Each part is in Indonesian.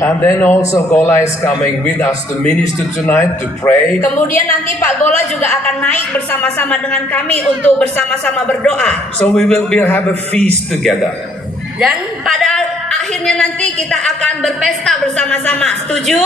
And then also Gola is coming with us to minister tonight, to pray. Kemudian nanti Pak Gola juga akan naik bersama-sama dengan kami untuk bersama-sama berdoa. So we'll have a feast together. Dan pada akhirnya nanti kita akan berpesta bersama-sama. Setuju?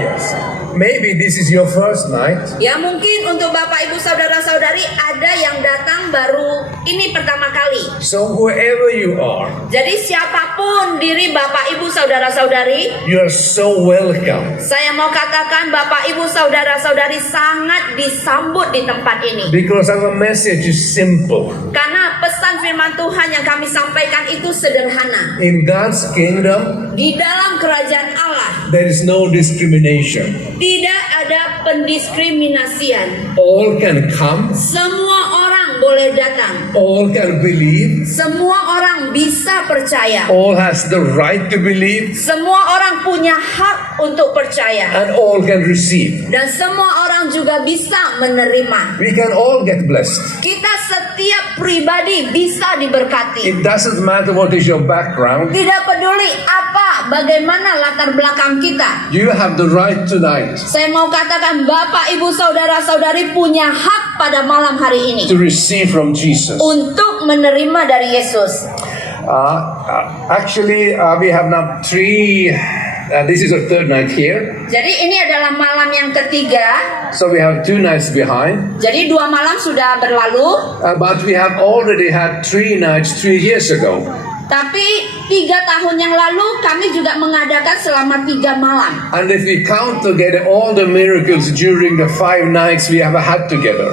Yes. Maybe this is your first night. Ya mungkin untuk Bapak Ibu Saudara-saudari ada yang datang baru ini pertama kali. So whoever you are, Jadi siapapun diri Bapak Ibu Saudara-saudari, you are so welcome. saya mau katakan Bapak Ibu Saudara-saudari sangat disambut di tempat ini. Because our message is simple. Karena pesan firman Tuhan yang kami sampaikan itu sederhana. In God's kingdom, Di dalam kerajaan Allah there is no discrimination. tidak ada pendiskriminasian. All can come, Semua orang boleh datang. all can believe, Semua orang bisa percaya. all has the right to believe, Semua orang punya hak untuk percaya. and all can receive. Dan semua orang juga bisa menerima. We can all get blessed. Kita setiap pribadi bisa diberkati. It doesn't matter what is your background. Tidak peduli apa, bagaimana latar belakang kita. You have the right tonight Saya mau katakan Bapak Ibu Saudara-saudari punya hak pada malam hari ini to receive from Jesus. untuk menerima dari Yesus. Actually, we have now three. This is our third night here. Jadi ini adalah malam yang ketiga. So we have 2 nights behind. Jadi 2 malam sudah berlalu. But we have already had 3 nights 3 years ago. Tapi 3 tahun yang lalu kami juga mengadakan selama 3 malam. And if we count together all the miracles during the 5 nights we have had together,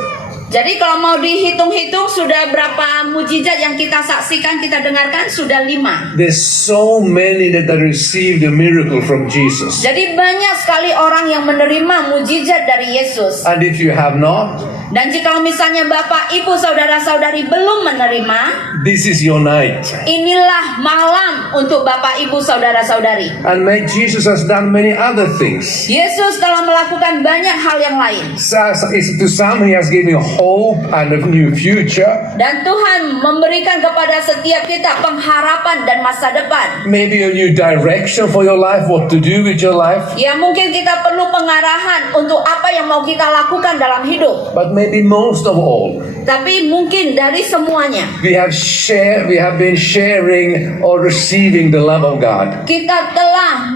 Jadi kalau mau dihitung-hitung sudah berapa mujizat yang kita saksikan, kita dengarkan, sudah 5. there's so many that received a miracle from Jesus. Jadi banyak sekali orang yang menerima mujizat dari Yesus. And if you have not, Dan jika misalnya Bapak, Ibu, Saudara-saudari belum menerima, this is your night. inilah malam untuk Bapak, Ibu, Saudara-saudari. And Jesus has done many other things. Yesus telah melakukan banyak hal yang lain. To some he has given hope and a new future. Dan Tuhan memberikan kepada setiap kita pengharapan dan masa depan. Maybe a new direction for your life, what to do with your life. Ya mungkin kita perlu pengarahan untuk apa yang mau kita lakukan dalam hidup. But maybe most of all, Tapi mungkin dari semuanya, we have been sharing or receiving the love of God. kita telah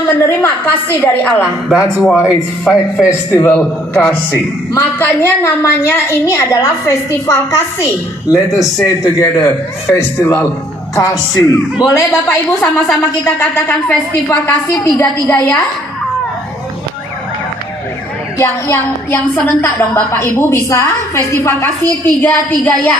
menerima kasih dari Allah. That's why it's Festival Kasih. Makanya namanya ini adalah Festival Kasih. Let us say together, Festival Kasih. Boleh Bapak Ibu sama-sama kita katakan Festival Kasih 3-3 ya? Yang serentak dong Bapak Ibu bisa? Festival Kasih 3-3 ya?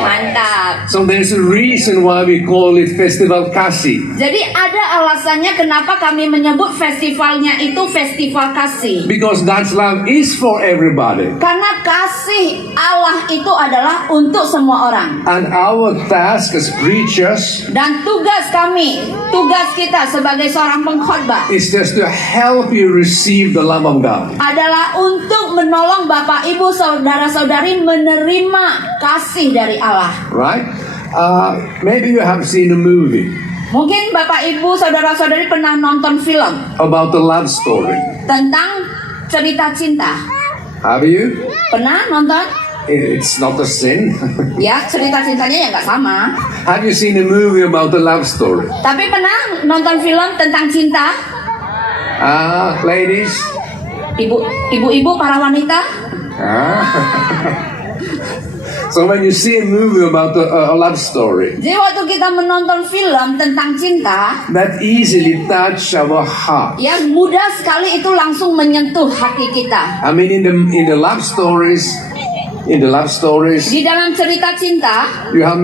Mantap. So there's a reason why we call it Festival Kasih. Jadi ada alasannya kenapa kami menyebut festivalnya itu Festival Kasih. Because God's love is for everybody. Karena kasih Allah itu adalah untuk semua orang. And our task as preachers Dan tugas kita sebagai seorang pengkhotbah is just to help you receive the love of God. adalah untuk menolong Bapak Ibu Saudara-saudari menerima kasih dari Allah. Right? Maybe you have seen a movie Mungkin Bapak Ibu Saudara-saudari pernah nonton film about the love story. tentang cerita cinta. Have you? Pernah nonton? It's not a sin. Ya, cerita cintanya ya nggak sama. Have you seen a movie about the love story? Tapi pernah nonton film tentang cinta? Ladies? Ibu-ibu para wanita? So when you see a movie about a love story, Jadi waktu kita menonton film tentang cinta, that easily touch our heart. ya mudah sekali itu langsung menyentuh hati kita. I mean, in the love stories, Di dalam cerita cinta, you have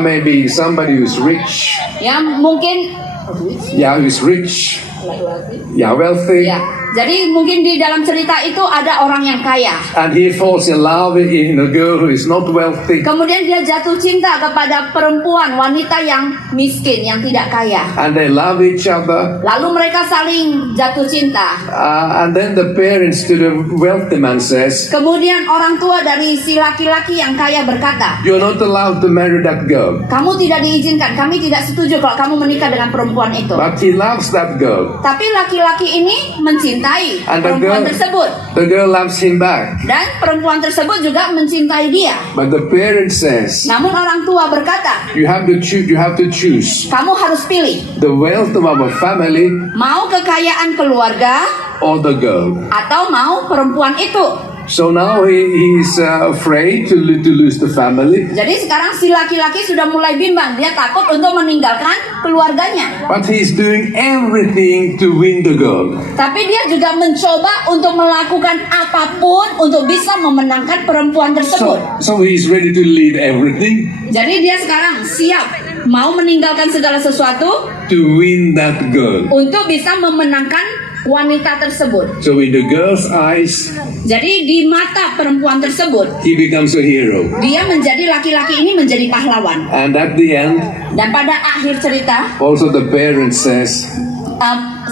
maybe somebody who's rich. ya mungkin Yeah, who's rich. Yeah, wealthy. Ya, jadi mungkin di dalam cerita itu ada orang yang kaya. And he falls in love in a girl who is not wealthy. Kemudian dia jatuh cinta kepada perempuan, wanita yang miskin, yang tidak kaya. And they love each other. Lalu mereka saling jatuh cinta. And then the parents to the wealthy man says, Kemudian orang tua dari si laki-laki yang kaya berkata, "You're not allowed to marry that girl." kamu tidak diizinkan, kami tidak setuju kalau kamu menikah dengan perempuan itu. But he loves that girl. Tapi laki-laki ini mencintai And the perempuan girl, tersebut. the girl loves him back. Dan perempuan tersebut juga mencintai dia. But the parent says, Namun orang tua berkata, you have to choose. You have to choose kamu harus pilih, the wealth of our family mau kekayaan keluarga or the girl. atau mau perempuan itu. So now he's afraid to lose the family. Jadi sekarang si laki-laki sudah mulai bimbang, dia takut untuk meninggalkan keluarganya. But he's doing everything to win the girl. Tapi dia juga mencoba untuk melakukan apapun untuk bisa memenangkan perempuan tersebut. So he's ready to leave everything Jadi dia sekarang siap mau meninggalkan segala sesuatu to win that girl. untuk bisa memenangkan wanita tersebut. So in the girl's eyes, Jadi di mata perempuan tersebut, he becomes a hero. dia menjadi laki-laki ini menjadi pahlawan. And at the end, Dan pada akhir cerita, also the parent says,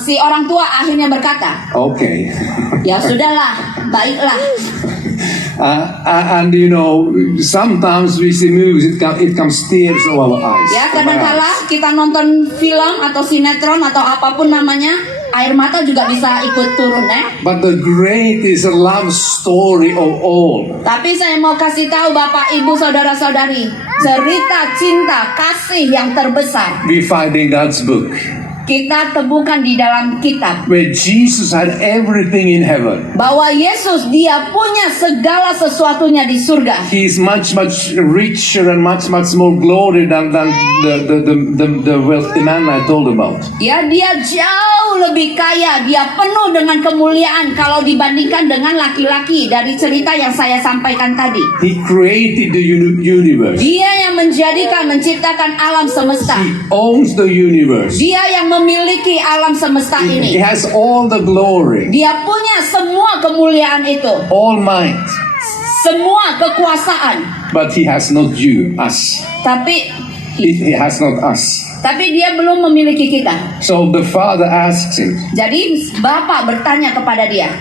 si orang tua akhirnya berkata, okay. ya sudahlah, baiklah. And you know, sometimes we see movies, it comes tears to our eyes. Ya, kadang-kala kita nonton film atau sinetron atau apapun namanya, air mata juga bisa ikut turun ya. But the greatest love story of all Tapi saya mau kasih tahu Bapak, Ibu, Saudara-saudari, cerita cinta kasih yang terbesar we find in God's book, kita temukan di dalam kitab. where Jesus had everything in heaven. Bahwa Yesus dia punya segala sesuatunya di surga. He is much richer and much more glory than the wealthy man I told about. Ya, dia jauh lebih kaya, dia penuh dengan kemuliaan kalau dibandingkan dengan laki-laki dari cerita yang saya sampaikan tadi. He created the universe. Dia yang menciptakan alam semesta. He owns the universe. Dia yang memiliki alam semesta He ini. has all the glory, Dia punya semua kemuliaan itu, all might. semua kekuasaan. But he has not you, us. Tapi He has not us. dia belum memiliki kita. So the father asks him, Jadi Bapak bertanya kepada dia,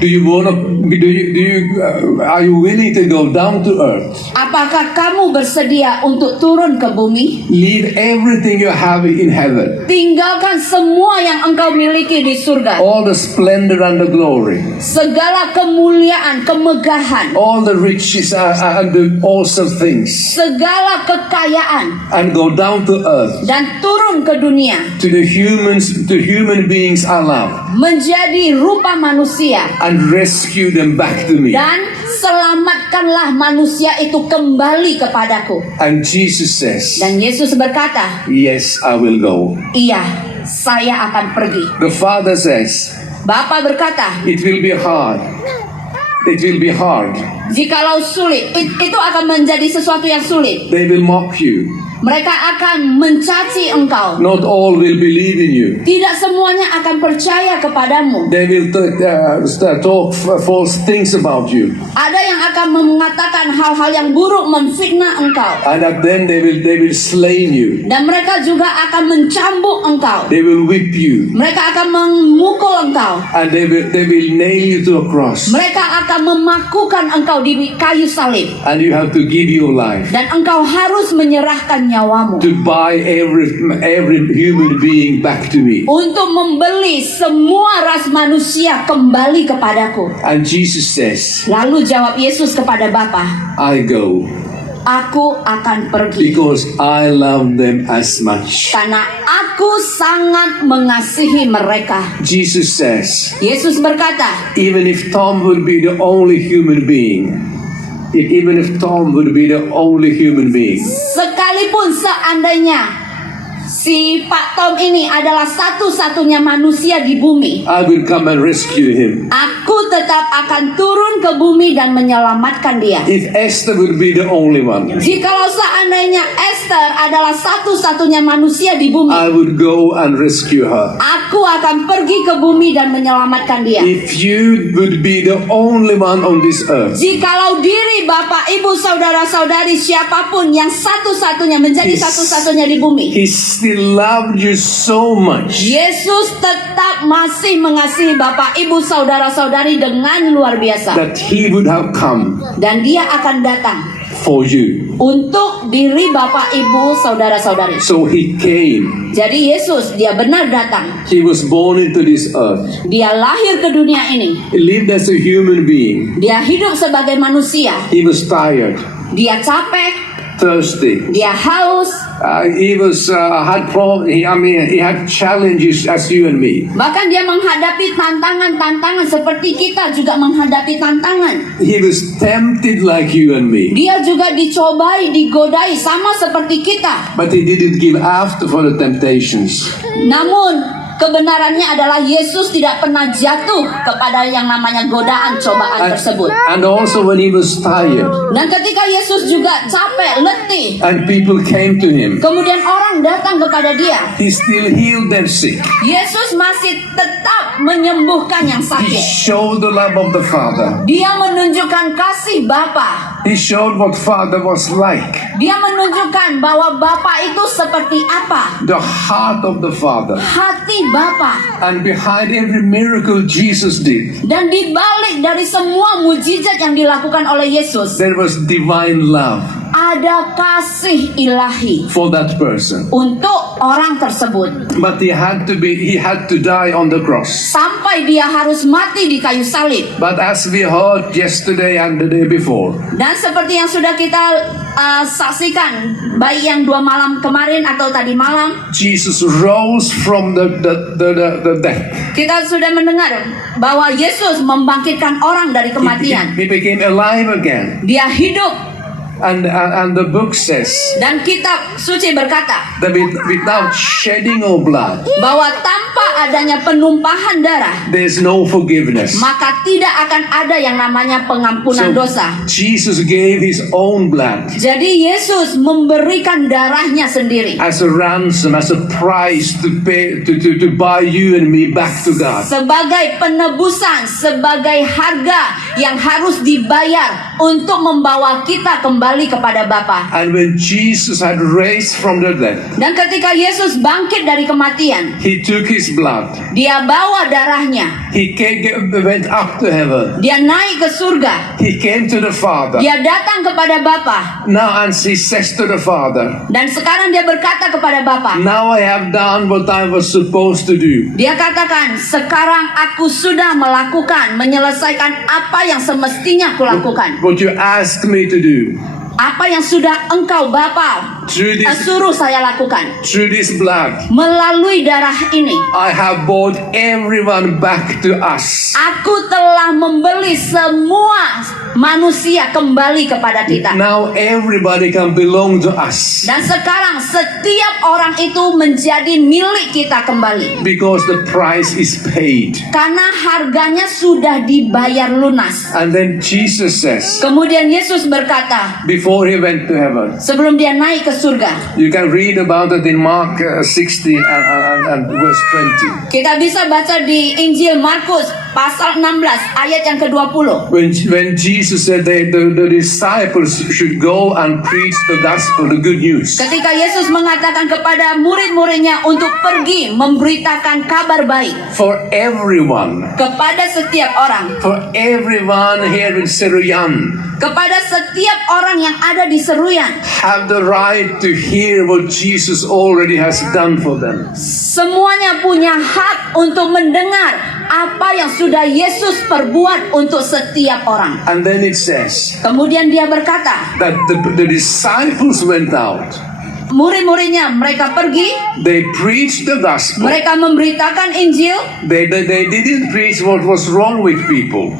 are you willing to go down to earth? apakah kamu bersedia untuk turun ke bumi? Leave everything you have in heaven. Tinggalkan semua yang engkau miliki di surga. All the splendor and the glory. Segala kemuliaan, kemegahan, All the riches and the awesome things. segala kekayaan, And go down to earth. dan turun ke dunia To human beings I love. menjadi rupa manusia, And rescue them back to me. dan selamatkanlah manusia itu kembali kepadaku. And Jesus says, Dan Yesus berkata, yes, I will go. iya, saya akan pergi. The father says, Bapa berkata, it will be hard. It will be hard. jikalau sulit, itu akan menjadi sesuatu yang sulit. They will mock you. Mereka akan mencaci engkau. Not all will believe in you. Tidak semuanya akan percaya kepadamu. They will talk false things about you. Ada yang akan mengatakan hal-hal yang buruk, memfitnah engkau. And then they will slay you. Dan mereka juga akan mencambuk engkau. They will whip you. Mereka akan memukul engkau. And they will nail you to a cross. Mereka akan memakukan engkau di kayu salib. And you have to give your life Dan engkau harus menyerahkan nyawamu to buy every human being back to me. untuk membeli semua ras manusia kembali kepadaku. And Jesus says, Lalu jawab Yesus kepada Bapa, I go aku akan pergi because I love them as much. karena aku sangat mengasihi mereka. Jesus says, Yesus berkata, even if Tom would be the only human being, even if Tom would be the only human being, sekalipun seandainya si Pak Tom ini adalah satu-satunya manusia di bumi, I will come and rescue him. aku tetap akan turun turun ke bumi dan menyelamatkan dia. If Esther would be the only one, Jikalau seandainya Esther adalah satu-satunya manusia di bumi, I would go and rescue her. aku akan pergi ke bumi dan menyelamatkan dia. If you would be the only one on this earth, Jikalau diri Bapak, Ibu, Saudara-saudari, siapapun yang satu-satunya menjadi satu-satunya di bumi, He still loved you so much Yesus tetap masih mengasihi Bapak, Ibu, Saudara-saudari dengan luar biasa. that He would have come Dan dia akan datang for you. untuk diri Bapak, Ibu, Saudara-saudari. So He came. Jadi Yesus, dia benar datang. He was born into this earth. Dia lahir ke dunia ini. He lived as a human being. Dia hidup sebagai manusia. He was tired, Dia capek, thirsty. dia haus. He had challenges as you and me. Bahkan dia menghadapi tantangan-tantangan seperti kita juga menghadapi tantangan. He was tempted like you and me. Dia juga dicobai, digodai sama seperti kita. But He didn't give after for the temptations. Namun kebenarannya adalah Yesus tidak pernah jatuh kepada yang namanya godaan cobaan tersebut. And also when He was tired Dan ketika Yesus juga capek, letih, and people came to Him, kemudian orang datang kepada dia, He still healed their sick. Yesus masih tetap menyembuhkan yang He sakit. showed the love of the Father. Dia menunjukkan kasih Bapa. He showed what Father was like. Dia menunjukkan bahwa Bapa itu seperti apa. The heart of the Father. Hati Bapa. And behind every miracle Jesus did, Dan dibalik dari semua mujizat yang dilakukan oleh Yesus, there was divine love ada kasih ilahi for that person. untuk orang tersebut. But he had to die on the cross. Sampai dia harus mati di kayu salib. But as we heard yesterday and the day before, Dan seperti yang sudah kita saksikan, baik yang 2 malam kemarin atau tadi malam, Jesus rose from the death. kita sudah mendengar bahwa Yesus membangkitkan orang dari kematian. He became alive again. Dia hidup. And the book says Dan kitab suci berkata that without shedding of blood, bahwa tanpa adanya penumpahan darah, there's no forgiveness. maka tidak akan ada yang namanya pengampunan dosa. Jesus gave His own blood Jadi Yesus memberikan darahnya sendiri as a ransom, as a price to pay to buy you and me back to God. sebagai penebusan, sebagai harga yang harus dibayar untuk membawa kita kembali kepada Bapa. And when Jesus had raised from the dead, Dan ketika Yesus bangkit dari kematian, He took His blood. dia bawa darahnya, He went up to heaven. dia naik ke surga, He came to the Father. dia datang kepada Bapa. Now and He says to the Father, Dan sekarang dia berkata kepada Bapa, now I have done what I was supposed to do. dia katakan, sekarang aku sudah melakukan, menyelesaikan apa yang semestinya kulakukan. What you asked me to do. Apa yang sudah engkau Bapa Through this suruh saya lakukan. blood, Melalui darah ini, I have bought everyone back to us. aku telah membeli semua manusia kembali kepada kita. Now everybody can belong to us. Dan sekarang setiap orang itu menjadi milik kita kembali. Because the price is paid. Karena harganya sudah dibayar lunas. And then Jesus says, Kemudian Yesus berkata, before He went to heaven, sebelum dia naik ke surga, you can read about it in Mark 16 and verse 20. kita bisa baca di Injil Markus pasal 16 ayat yang ke-20. When Jesus said that the disciples should go and preach the gospel, the good news. Ketika Yesus mengatakan kepada murid-muridnya untuk pergi memberitakan kabar baik For everyone. kepada setiap orang, For everyone here in Syrian kepada setiap orang yang ada di Seruyan, have the right to hear what Jesus already has done for them. semuanya punya hak untuk mendengar apa yang sudah Yesus perbuat untuk setiap orang. And then it says Kemudian dia berkata, that the disciples went out. murid-muridnya mereka pergi, They preached the gospel. mereka memberitakan Injil. They didn't preach what was wrong with people.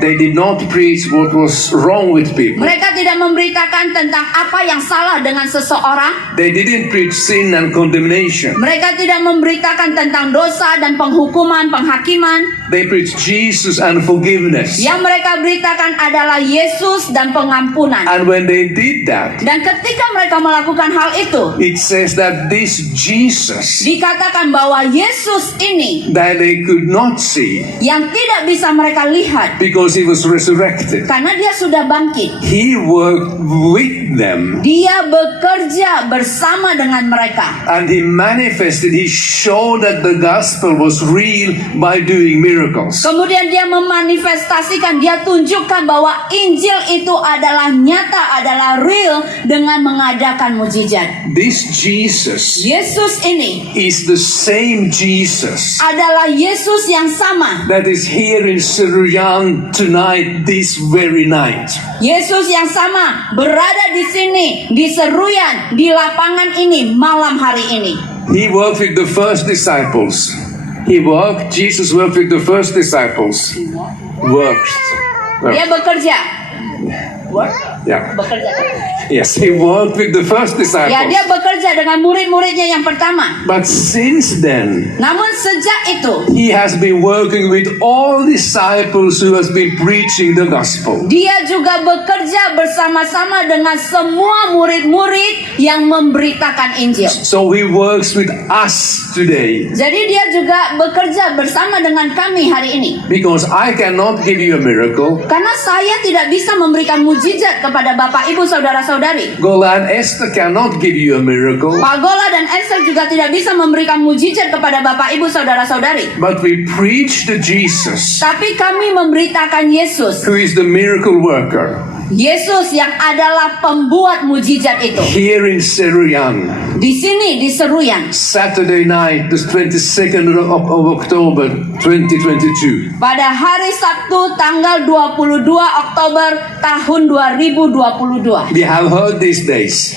They did not preach what was wrong with people. Mereka tidak memberitakan tentang apa yang salah dengan seseorang. They didn't preach sin and condemnation. Mereka tidak memberitakan tentang dosa dan penghukuman, penghakiman. They preached Jesus and forgiveness. Yang mereka beritakan adalah Yesus dan pengampunan. And when they did that, Dan ketika mereka melakukan hal itu, it says that this Jesus dikatakan bahwa Yesus ini that they could not see yang tidak bisa mereka lihat because he was resurrected, karena dia sudah bangkit. he worked with them Dia bekerja bersama dengan mereka. and he manifested, he showed that the gospel was real by doing miracles. Kemudian dia memanifestasikan, dia tunjukkan bahwa Injil itu adalah nyata, adalah real dengan mengadakan mujizat. This Jesus Yesus ini is the same Jesus adalah Yesus yang sama. that is here in Syrian tonight, this very night. Yesus yang sama berada di sini, di Seruyan, di lapangan ini, malam hari ini. He worked with the first disciples. Jesus worked with the first disciples. Worked. Dia bekerja. Yeah. Bekerja. Yes, he worked with the first Ya, dia disciples. bekerja dengan murid-muridnya yang pertama. But since then, Namun sejak itu, he has been working with all disciples who has been preaching the gospel. dia juga bekerja bersama-sama dengan semua murid-murid yang memberitakan Injil. So he works with us today. Jadi dia juga bekerja bersama dengan kami hari ini. Because I cannot give you a miracle. Karena saya tidak bisa memberikan mujizat kepada Bapak Ibu Saudara-saudari. Gola and Esther cannot give you a miracle. Pak Gola dan Esther juga tidak bisa memberikan mujizat kepada Bapak Ibu Saudara-saudari. But we preach the Jesus Tapi kami memberitakan Yesus. who is the miracle worker Yesus yang adalah pembuat mujizat itu. here in Syrian. Di sini, di Seruyan. Saturday night, the 22nd of October 2022. Pada hari Sabtu tanggal 22 Oktober tahun 2022. We have heard these days.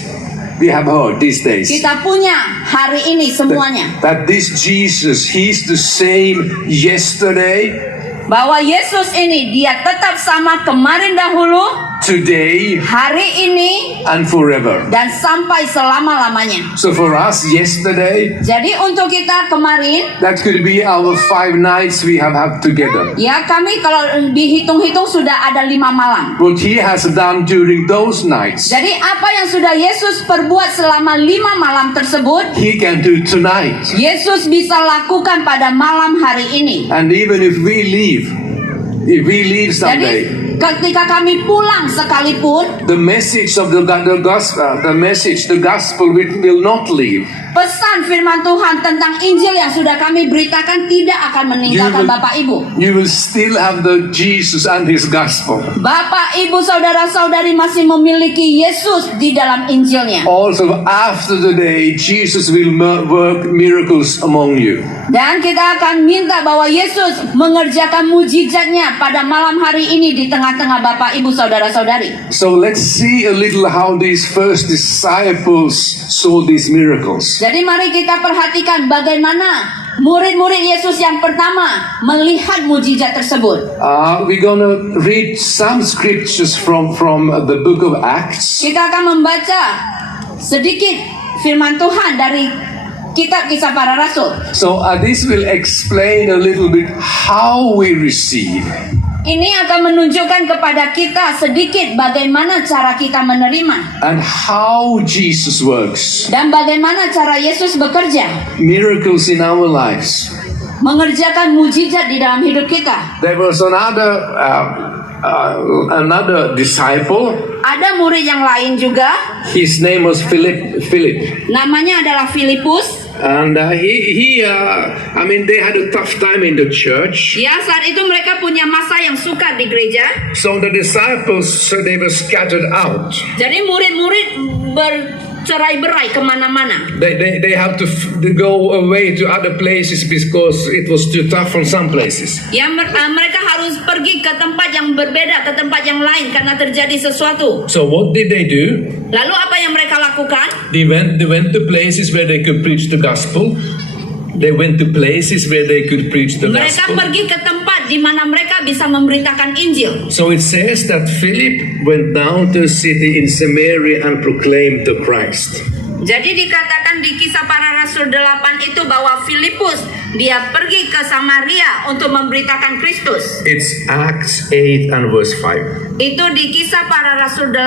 We have heard these days Kita punya hari ini semuanya. that this Jesus, he's the same yesterday, Bahwa Yesus ini dia tetap sama kemarin dahulu, today, hari ini, and forever. dan sampai selama-lamanya. So for us, yesterday, Jadi untuk kita kemarin, that could be our 5 nights we have had together. ya kami kalau dihitung-hitung sudah ada 5 malam. What he has done during those nights, Jadi apa yang sudah Yesus perbuat selama 5 malam tersebut, he can do tonight. Yesus bisa lakukan pada malam hari ini. And even if we leave Jadi someday, ketika kami pulang sekalipun, the message of the gospel will not leave. pesan firman Tuhan tentang Injil yang sudah kami beritakan tidak akan meninggalkan Bapak Ibu. You will still have the Jesus and his gospel. Bapak Ibu Saudara-saudari masih memiliki Yesus di dalam Injilnya. Also after the day, Jesus will work miracles among you. Dan kita akan minta bahwa Yesus mengerjakan mujizatnya pada malam hari ini di tengah-tengah Bapak Ibu Saudara-saudari. So let's see a little how these first disciples saw these miracles. Jadi mari kita perhatikan bagaimana murid-murid Yesus yang pertama melihat mujizat tersebut. We're gonna read some scriptures from the book of Acts. Kita akan membaca sedikit firman Tuhan dari kitab Kisah Para Rasul. So this will explain a little bit how we receive. Ini akan menunjukkan kepada kita sedikit bagaimana cara kita menerima And how Jesus works. dan bagaimana cara Yesus bekerja, Miracles in our lives. mengerjakan mujizat di dalam hidup kita. There was another disciple. Ada murid yang lain juga, His name was Philip. namanya adalah Filipus. And they had a tough time in the church. Ya, saat itu mereka punya masa yang sukar di gereja. So the disciples, they were scattered out. Jadi murid-murid bercerai-berai kemana-mana. They have to go away to other places because it was too tough from some places. Ya, mereka harus pergi ke tempat yang berbeda, ke tempat yang lain karena terjadi sesuatu. So what did they do? Lalu apa yang mereka lakukan? They went to places where they could preach the gospel. They went to places where they could preach the Mereka gospel. pergi ke tempat di mana mereka bisa memberitakan Injil. So it says that Philip went down to a city in Samaria and proclaimed the Christ. Jadi dikatakan di Kisah Para Rasul 8 itu bahwa Filipus dia pergi ke Samaria untuk memberitakan Kristus. It's Acts 8 and verse 5. Itu di Kisah Para Rasul 8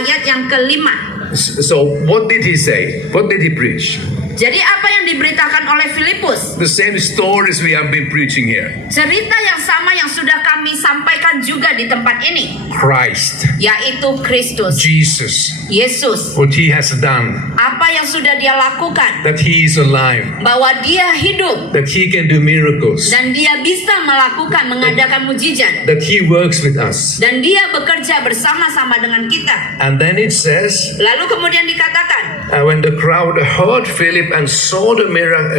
ayat yang kelima. So what did he say? What did he preach? Jadi apa yang diberitakan oleh Filipus? The same stories we have been preaching here. Cerita yang sama yang sudah kami sampaikan juga di tempat ini, Christ, yaitu Kristus, Jesus, Yesus. what he has done, Apa yang sudah dia lakukan, that he is alive, bahwa dia hidup that he can do miracles, dan dia bisa melakukan, mengadakan mujizat, that he works with us. dan dia bekerja bersama-sama dengan kita. And then it says, Lalu kemudian dikatakan, when the crowd heard Philip and saw the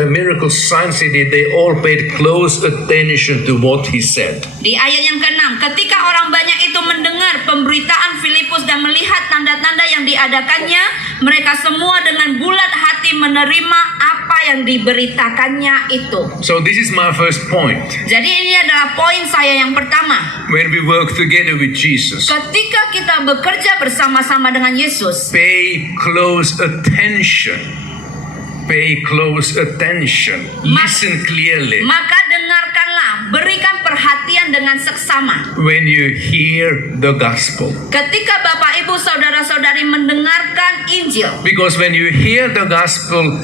miracle signs he did, they all paid close attention to what he said. di ayat yang ke-6, ketika orang banyak itu mendengar pemberitaan Filipus dan melihat tanda-tanda yang diadakannya, mereka semua dengan bulat hati menerima apa yang diberitakannya itu. So this is my first point. Jadi ini adalah poin saya yang pertama. When we work together with Jesus, Ketika kita bekerja bersama-sama dengan Yesus, pay close attention. Pay close attention. Listen clearly. maka dengarkanlah, berikan perhatian dengan seksama. When you hear the gospel. Ketika Bapak Ibu saudara-saudari mendengarkan Injil, Because when you hear the gospel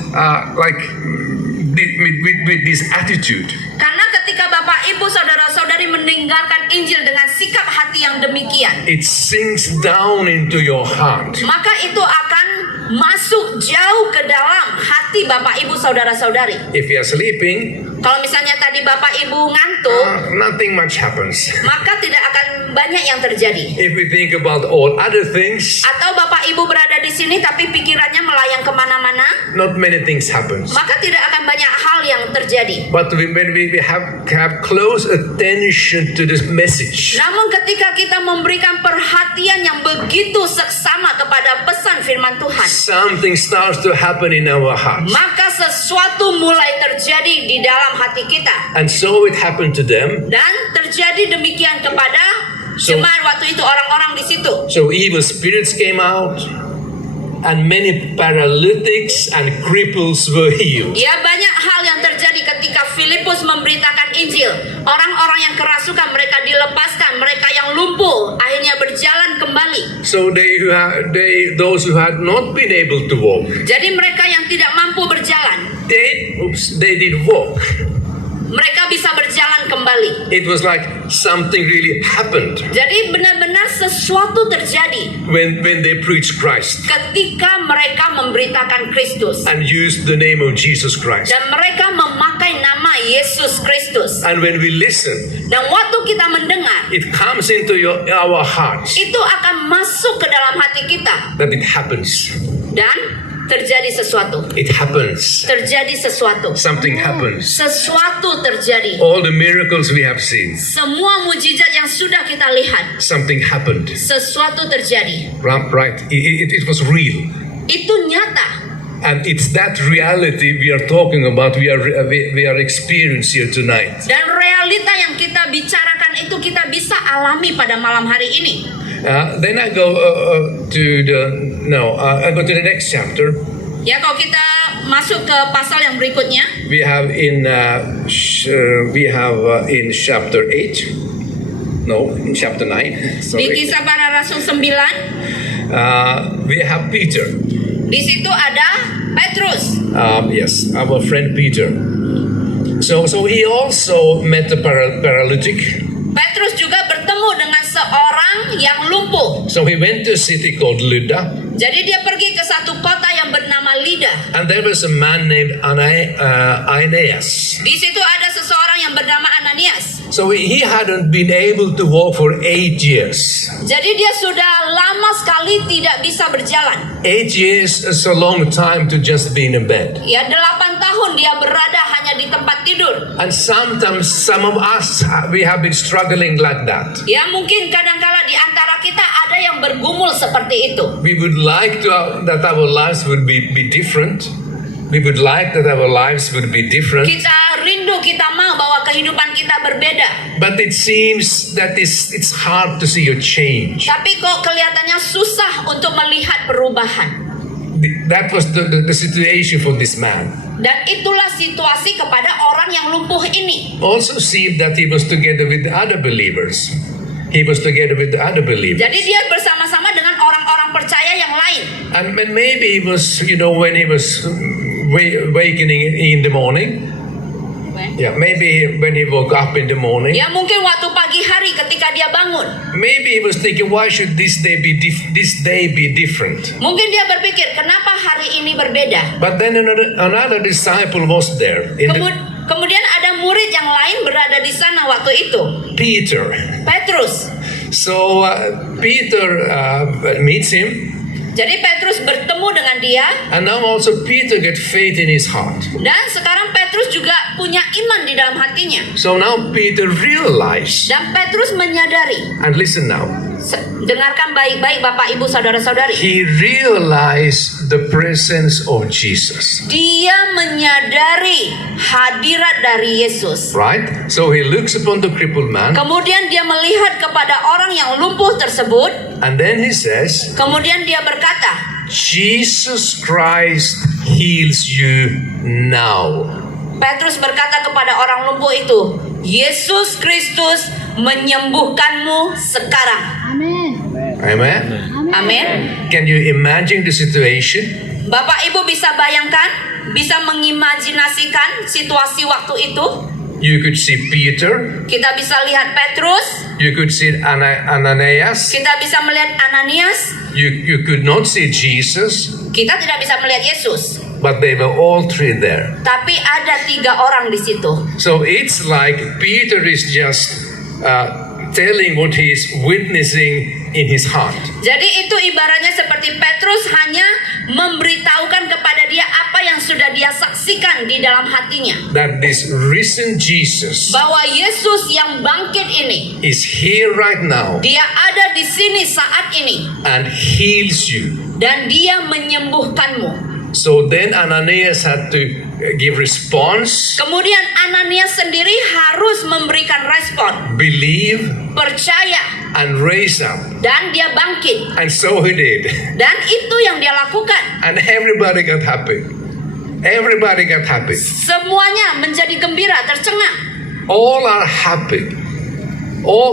with this attitude, karena ketika Bapak Ibu saudara-saudari mendengarkan Injil dengan sikap hati yang demikian, it sinks down into your heart. maka itu akan masuk jauh ke dalam hati Bapak Ibu saudara-saudari. If you are sleeping, Kalau misalnya tadi Bapak Ibu ngantuk, nothing much happens. maka tidak akan banyak yang terjadi. If we think about all other things, Atau Bapak Ibu berada di sini tapi pikirannya melayang kemana-mana, not many things happens. maka tidak akan banyak hal yang terjadi. But when we have close attention to this message, Namun ketika kita memberikan perhatian yang begitu seksama kepada pesan firman Tuhan, something starts to happen in our heart. maka sesuatu mulai terjadi di dalam hati kita. And so it happened to them. Dan terjadi demikian kepada jemaat waktu itu, orang-orang di situ. So evil spirits came out, and many paralytics and cripples were healed. Ya, banyak hal yang terjadi ketika Filipus memberitakan Injil. Orang-orang yang kerasukan mereka dilepaskan, mereka yang lumpuh akhirnya berjalan kembali. So those who had not been able to walk, Jadi mereka yang tidak mampu berjalan, they did walk. mereka bisa berjalan kembali. It was like something really happened Jadi benar-benar sesuatu terjadi when they preached Christ ketika mereka memberitakan Kristus and used the name of Jesus Christ. dan mereka memakai nama Yesus Kristus. And when we listen, Dan waktu kita mendengar, it comes into our hearts itu akan masuk ke dalam hati kita that it happens. dan terjadi sesuatu. It happens. Terjadi sesuatu. Something happens. Sesuatu terjadi. All the miracles we have seen, Semua mujizat yang sudah kita lihat, something happened. sesuatu terjadi. Right? It was real. Itu nyata. And it's that reality we are talking about, we are experiencing here tonight. Dan realita yang kita bicarakan itu kita bisa alami pada malam hari ini. Then I go I go to the next chapter. Ya, kalau kita masuk ke pasal yang berikutnya, We have in chapter 8. No, in chapter 9. di Sorry. Kisah Para Rasul 9, We have Peter. di situ ada Petrus. Yes, our friend Peter. So he also met the paralytic. Petrus juga bertemu dengan seorang yang lumpuh. So he went to a city called Lydda, Jadi dia pergi ke satu kota yang bernama Lida. and there was a man named Aeneas. Di situ ada seseorang yang bernama Ananias. So he hadn't been able to walk for 8 years. Jadi dia sudah lama sekali tidak bisa berjalan. 8 years is a long time to just be in a bed. Ya, 8 tahun dia berada hanya di tempat tidur. And sometimes some of us, we have been struggling like that. Ya, mungkin kadangkala di antara kita ada yang bergumul seperti itu. We would like that our lives would be different. We would like that our lives would be different. Kita rindu, kita mau bahwa kehidupan kita berbeda. But it seems that it's hard to see a change. Tapi kok kelihatannya susah untuk melihat perubahan. That was the situation for this man. Dan itulah situasi kepada orang yang lumpuh ini. Also seemed that he was together with the other believers. He was together with the other believers. Jadi dia bersama-sama dengan orang-orang percaya yang lain. And maybe he was, when he was awakening in the morning. Yeah, maybe when he woke up in the morning. Ya mungkin waktu pagi hari ketika dia bangun. Maybe he was thinking, why should this day be different? Mungkin dia berpikir, kenapa hari ini berbeda? But then another disciple was there. Kemudian ada murid yang lain berada di sana waktu itu. Peter. Petrus. So Peter meets him. Jadi Petrus bertemu dengan dia. And now also Peter get faith in his heart. Dan sekarang Petrus juga punya iman di dalam hatinya. So now Peter realized. Dan Petrus menyadari. And listen now. Dengarkan baik-baik Bapak Ibu Saudara-saudari. He realized the presence of Jesus. Dia menyadari hadirat dari Yesus. Right? So he looks upon the crippled man. Kemudian dia melihat kepada orang yang lumpuh tersebut. And then he says. Kemudian dia berkata, Jesus Christ heals you now. Petrus berkata kepada orang lumpuh itu, Yesus Kristus menyembuhkanmu sekarang. Amin. Amen. Amin. Can you imagine the situation? Bapak Ibu bisa bayangkan, bisa mengimajinasikan situasi waktu itu? You could see Peter. Kita bisa lihat Petrus. You could see Ananias. Kita bisa melihat Ananias. You could not see Jesus. Kita tidak bisa melihat Yesus. But they were all three there. Tapi ada 3 orang di situ. So it's like Peter is just telling what he is witnessing in his heart. Jadi itu ibaratnya seperti Petrus hanya memberitahukan kepada dia apa yang sudah dia saksikan di dalam hatinya. That this risen Jesus Bahwa Yesus yang bangkit ini, is here right now dia ada di sini saat ini. and heals you. Dan dia menyembuhkanmu. So then Ananias had to give response, Kemudian Ananias sendiri harus memberikan respon. believe, Percaya. and raise up. Dan dia bangkit. And so he did. Dan itu yang dia lakukan. And everybody got happy. Everybody got happy. Semuanya menjadi gembira, tercengang. All are happy.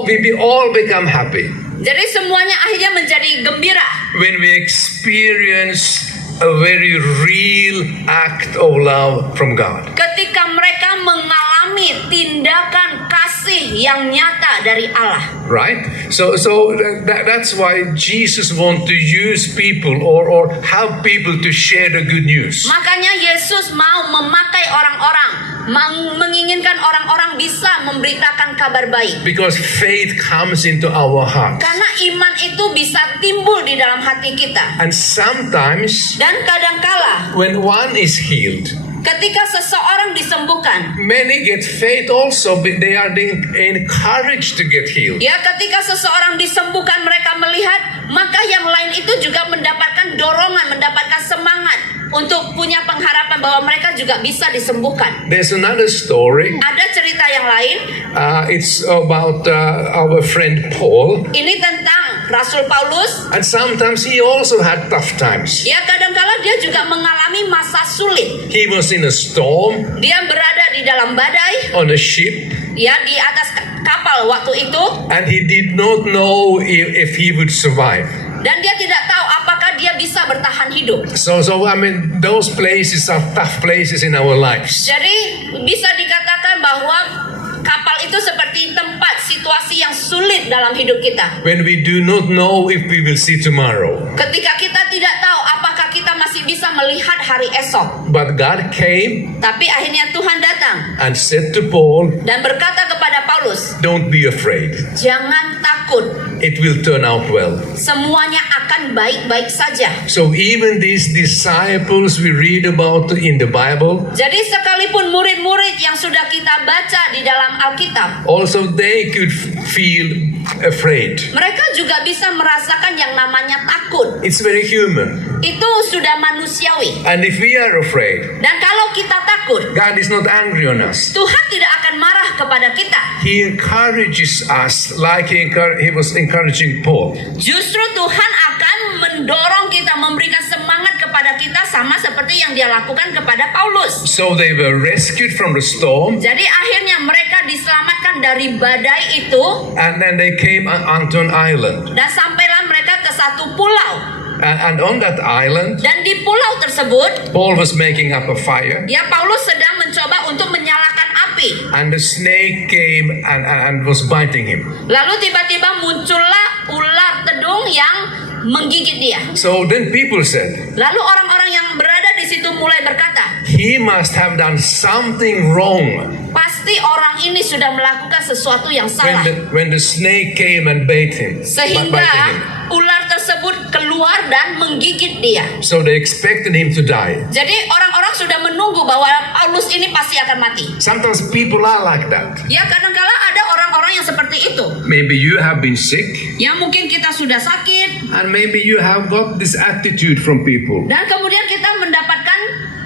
We all become happy Jadi semuanya akhirnya menjadi gembira when we experience a very real act of love from God. ketika mereka mengalami tindakan kasih yang nyata dari Allah. Right? So that's why Jesus want to use people or have people to share the good news. Makanya Yesus mau memakai orang-orang, menginginkan orang-orang bisa memberitakan kabar baik. Because faith comes into our hearts. Karena iman itu bisa timbul di dalam hati kita. And sometimes Dan kadangkala when one is healed, ketika seseorang disembuhkan, many get faith also, but they are encouraged to get healed. ya ketika seseorang disembuhkan mereka melihat, maka yang lain itu juga mendapatkan dorongan, mendapatkan semangat untuk punya pengharapan bahwa mereka juga bisa disembuhkan. There's another story. Ada cerita yang lain, It's about our friend Paul. ini tentang Rasul Paulus. And sometimes he also had tough times. Ya kadangkala dia juga mengalami masa sulit. He was in a storm, Dia berada di dalam badai, on a ship, ya di atas kapal waktu itu, and he did not know if he would survive. dan dia tidak tahu apakah dia bisa bertahan hidup. So I mean, those places are tough places in our lives. Jadi bisa dikatakan bahwa kapal itu seperti tempat situasi yang sulit dalam hidup kita. When we do not know if we will see tomorrow. Ketika kita tidak tahu apakah kita masih bisa melihat hari esok. But God came Tapi akhirnya Tuhan datang and said to Paul, dan berkata kepada Paulus, don't be afraid. jangan takut, It will turn out well. semuanya akan baik-baik saja. So even these disciples we read about in the Bible, Jadi sekalipun murid-murid yang sudah kita baca di dalam Alkitab, also they could feel afraid. mereka juga bisa merasakan yang namanya takut. It's very human. Itu sudah manusiawi. And if we are afraid, Dan kalau kita takut, God is not angry on us. Tuhan tidak akan marah kepada kita. He encourages us like he was encouraging Paul. Justru Tuhan akan mendorong kita, memberikan semangat kepada kepada kita sama seperti yang dia lakukan kepada Paulus. So they were rescued from the storm, Jadi akhirnya mereka diselamatkan dari badai itu and then they came onto an island. dan sampailah mereka ke satu pulau. And on that island, Dan di pulau tersebut, Paul was making up a fire, ya Paulus sedang mencoba untuk menyalakan api. and the snake came and was biting him. Lalu tiba-tiba muncullah ular tedung yang menggigit dia. So then people said, Lalu orang-orang yang berada di situ mulai berkata, he must have done something wrong pasti orang ini sudah melakukan sesuatu yang salah. when the snake came and bit him. Sehingga ular tersebut keluar dan menggigit dia. So they expected him to die. Jadi orang-orang sudah menunggu bahwa Paulus ini pasti akan mati. Sometimes people are like that. Ya kadang-kala ada orang-orang yang seperti itu. Maybe you have been sick, Ya mungkin kita sudah sakit and maybe you have got this attitude from people. dan kemudian kita mendapatkan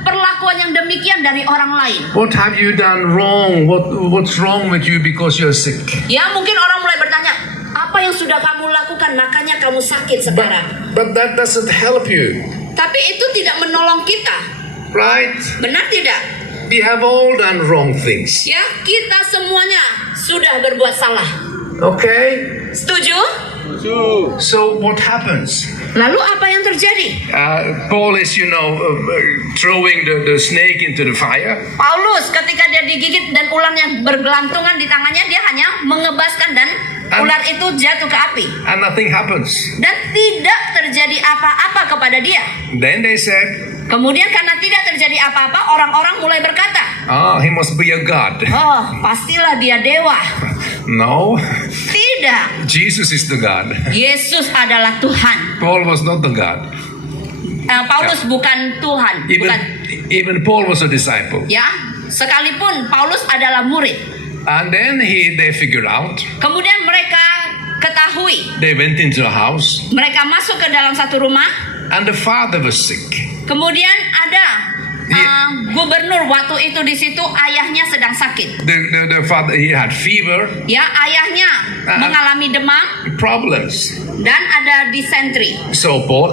perlakuan yang demikian dari orang lain. What have you done wrong? What's wrong with you because you're sick? Ya mungkin orang mulai bertanya, apa yang sudah kamu lakukan makanya kamu sakit sekarang. But that doesn't help you, Tapi itu tidak menolong kita. right? Benar tidak? We have all done wrong things. Ya kita semuanya sudah berbuat salah. Okay? Setuju? So what happens? Lalu apa yang terjadi? Paul is, throwing the snake into the fire. Paulus ketika dia digigit dan ular yang bergelantungan di tangannya, dia hanya mengebaskan dan ular itu jatuh ke api. And nothing happens. Dan tidak terjadi apa-apa kepada dia. Then they said, Kemudian karena tidak terjadi apa-apa, orang-orang mulai berkata, he must be a god. oh pastilah dia dewa. No, Tidak, Jesus is the God. Yesus adalah Tuhan. Paul was not the God. Paulus bukan Tuhan. Bukan. Even Paul was a disciple. Ya, sekalipun Paulus adalah murid. And then they figured out. Kemudian mereka ketahui. They went into a house, Mereka masuk ke dalam satu rumah. and the father was sick. Kemudian ada gubernur waktu itu di situ, ayahnya sedang sakit. The father, he had fever, Ya, ayahnya mengalami demam problems. dan ada disentri. So Paul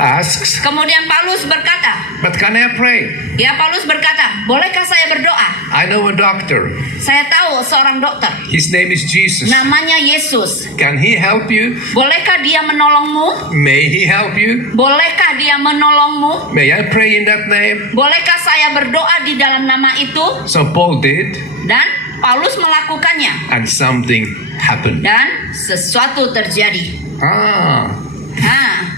asks, Kemudian Paulus berkata, but can I pray? ya Paulus berkata, bolehkah saya berdoa? I know a doctor. Saya tahu seorang dokter. His name is Jesus. Namanya Yesus. Can he help you? Bolehkah dia menolongmu? May he help you? Bolehkah dia menolongmu? May I pray in that name? Bolehkah saya berdoa di dalam nama itu? So Paul did, Dan Paulus melakukannya. and something happened. Dan sesuatu terjadi.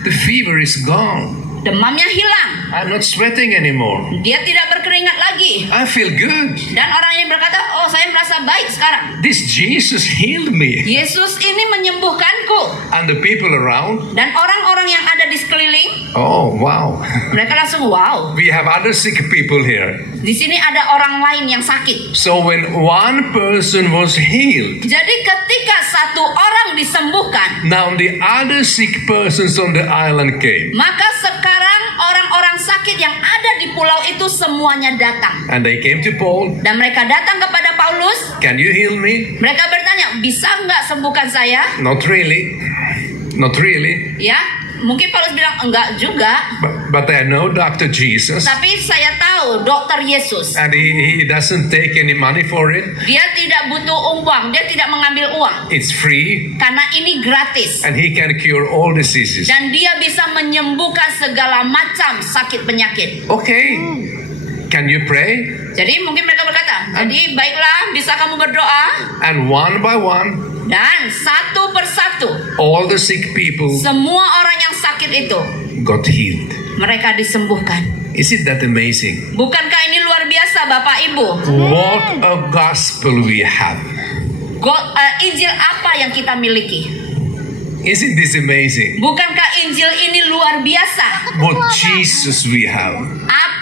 The fever is gone. Demamnya hilang. I'm not sweating anymore. Dia tidak berkeringat lagi. I feel good. Dan orang ini berkata, oh saya merasa baik sekarang. This Jesus healed me. Yesus ini menyembuhkanku. And the people around, Dan orang-orang yang ada di sekeliling, oh wow. mereka langsung wow. We have other sick people here. Di sini ada orang lain yang sakit. So when one person was healed, Jadi ketika satu orang disembuhkan, now the other sick persons on the island came. maka sekarang orang-orang sakit yang ada di pulau itu semuanya datang. And they came to Paul. Dan mereka datang kepada Paulus. Can you heal me? Mereka bertanya, bisa nggak sembuhkan saya? Not really. Not really. Ya, mungkin Paulus bilang, enggak juga. But I know Dr. Jesus. Tapi saya tahu dokter Yesus. And he doesn't take any money for it. Dia tidak butuh uang, dia tidak mengambil uang. It's free. Karena ini gratis. And he can cure all diseases. Dan dia bisa menyembuhkan segala macam sakit penyakit. Okay. Can you pray? Jadi mungkin mereka berkata, jadi baiklah, bisa kamu berdoa? And one by one, Dan satu persatu, all the sick people semua orang yang sakit itu, got healed. mereka disembuhkan. Isn't that amazing? Bukankah ini luar biasa Bapak Ibu? What a gospel we have. Injil apa yang kita miliki? Isn't this amazing? Bukankah Injil ini luar biasa? What Jesus we have.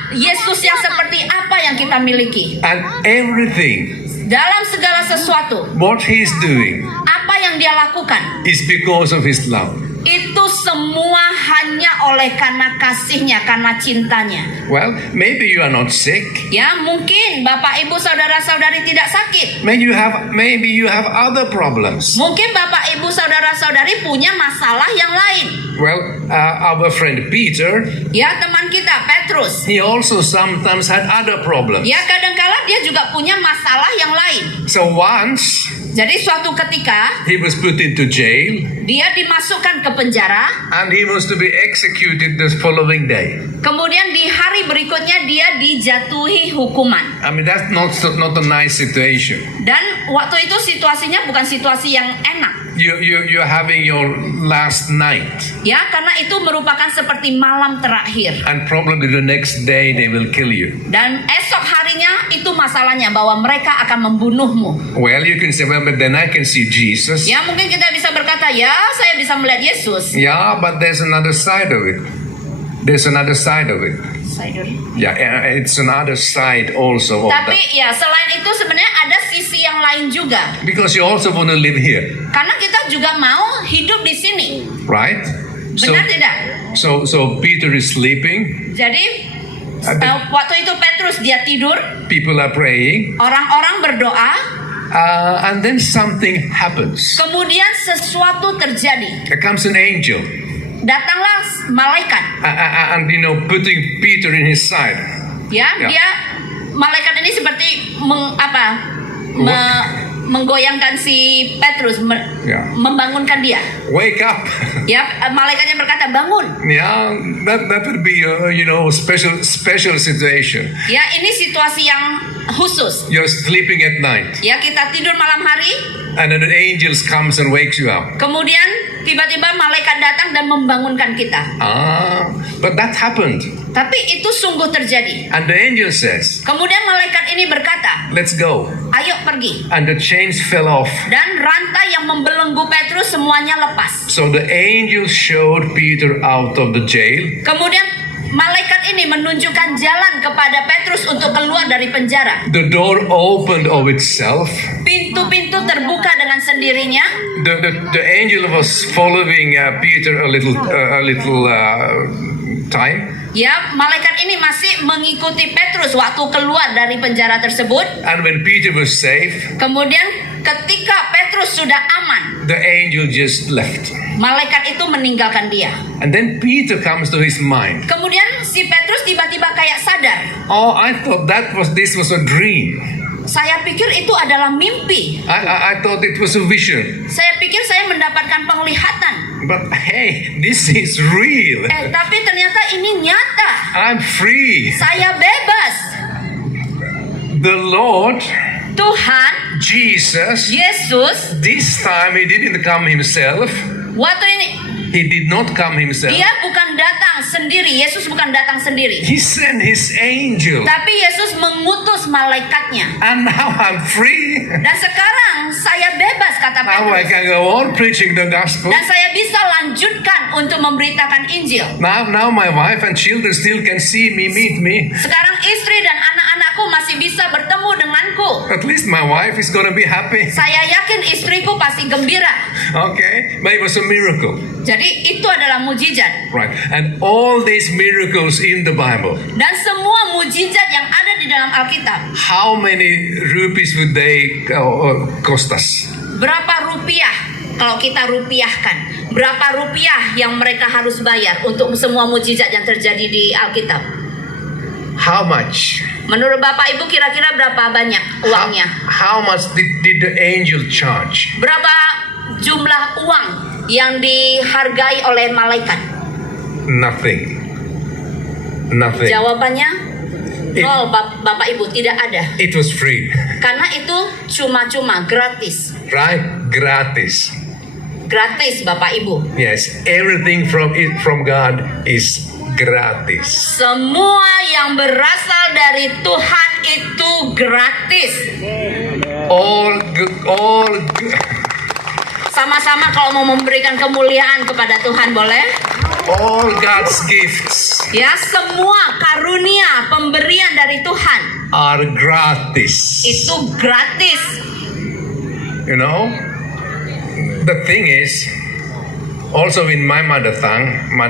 Yesus yang seperti apa yang kita miliki? And everything, Dalam segala sesuatu, what he's doing apa yang dia lakukan, is because of his love. itu semua hanya oleh karena kasihnya, karena cintanya. Well, maybe you are not sick. Ya, mungkin Bapak Ibu saudara-saudari tidak sakit. Maybe you have other problems. Mungkin Bapak Ibu saudara-saudari punya masalah yang lain. Well, our friend Peter, Ya, teman kita Petrus. he also sometimes had other problems. Ya, kadangkala dia juga punya masalah yang lain. So once Jadi suatu ketika he was put into jail dia dimasukkan ke penjara. and he was to be executed the following day. Kemudian di hari berikutnya dia dijatuhi hukuman. I mean, that's not a nice situation. Dan waktu itu situasinya bukan situasi yang enak. You're having your last night, Ya, karena itu merupakan seperti malam terakhir. and probably the next day they will kill you. Dan esok harinya itu masalahnya bahwa mereka akan membunuhmu. Well, you can say, well, but then I can see Jesus. Ya, mungkin kita bisa berkata, ya saya bisa melihat Yesus. Yeah, but there's another side of it. There's another side of it. Yeah, it's another side also of Tapi that. ya selain itu sebenarnya ada sisi yang lain juga. Because you also want to live here, Karena kita juga mau hidup di sini. right? Benar tidak? So Peter is sleeping. Jadi waktu itu Petrus dia tidur, People are praying, orang-orang berdoa, and then something happens. kemudian sesuatu terjadi. There comes an angel, Datanglah malaikat. and putting Peter in his side. Ya, Ya. dia malaikat ini seperti menggoyangkan si Petrus, Ya. membangunkan dia. Wake up! Ya, malaikatnya berkata, "Bangun." Yeah, that would be special situation. Ya, ini situasi yang khusus. You're sleeping at night, Ya, kita tidur malam hari, and then an angel comes and wakes you up. kemudian tiba-tiba malaikat datang dan membangunkan kita. But that happened, Tapi itu sungguh terjadi. and the angel says, Kemudian malaikat ini berkata, "Let's go." "Ayo pergi." And the chains fell off. Dan rantai yang membelenggu Petrus semuanya lepas. So the angel showed Peter out of the jail, Kemudian malaikat ini menunjukkan jalan kepada Petrus untuk keluar dari penjara. the door opened of itself. Pintu-pintu terbuka dengan sendirinya. The angel was following Peter a little time, Ya, malaikat ini masih mengikuti Petrus waktu keluar dari penjara tersebut. and when Peter was safe, Kemudian ketika Petrus sudah aman, the angel just left. malaikat itu meninggalkan dia. And then Peter comes to his mind. Kemudian si Petrus tiba-tiba kayak sadar. Oh, I thought this was a dream. Saya pikir itu adalah mimpi. I thought it was a vision. Saya pikir saya mendapatkan penglihatan. But hey, this is real. Tapi ternyata ini nyata. I'm free. Saya bebas. The Lord, Tuhan, Jesus, Yesus, this time he didn't come himself. waktu ini He did not come himself. dia bukan datang sendiri. Yesus bukan datang sendiri. He sent his angel. Tapi Yesus mengutus malaikatnya. And now I'm free. Dan sekarang saya bebas, kata Now I Petrus. can go on preaching the gospel. Dan saya bisa lanjutkan untuk memberitakan Injil. Now my wife and children still can see me, meet me. Sekarang istri dan anak-anakku masih bisa bertemu denganku. At least my wife is gonna be happy. Saya yakin istriku pasti gembira. Okay, but it was a miracle. Jadi itu adalah mujizat. Right, and all these miracles in the Bible, Dan semua mujizat yang ada di dalam Alkitab, how many rupees would they cost us? berapa rupiah kalau kita rupiahkan? Berapa rupiah yang mereka harus bayar untuk semua mujizat yang terjadi di Alkitab? How much? Menurut Bapak Ibu kira-kira berapa banyak uangnya? How much did the angel charge? Berapa jumlah uang yang dihargai oleh malaikat? Nothing. Nothing. Jawabannya nol, Bapak Ibu, tidak ada. It was free. Karena itu cuma-cuma, gratis. Right? Gratis. Gratis, Bapak Ibu. Yes, everything from God is gratis. Semua yang berasal dari Tuhan itu gratis. All Sama-sama kalau mau memberikan kemuliaan kepada Tuhan, boleh? all God's gifts Ya, semua karunia pemberian dari Tuhan are gratis. itu gratis. You know? The thing is, Also in my mother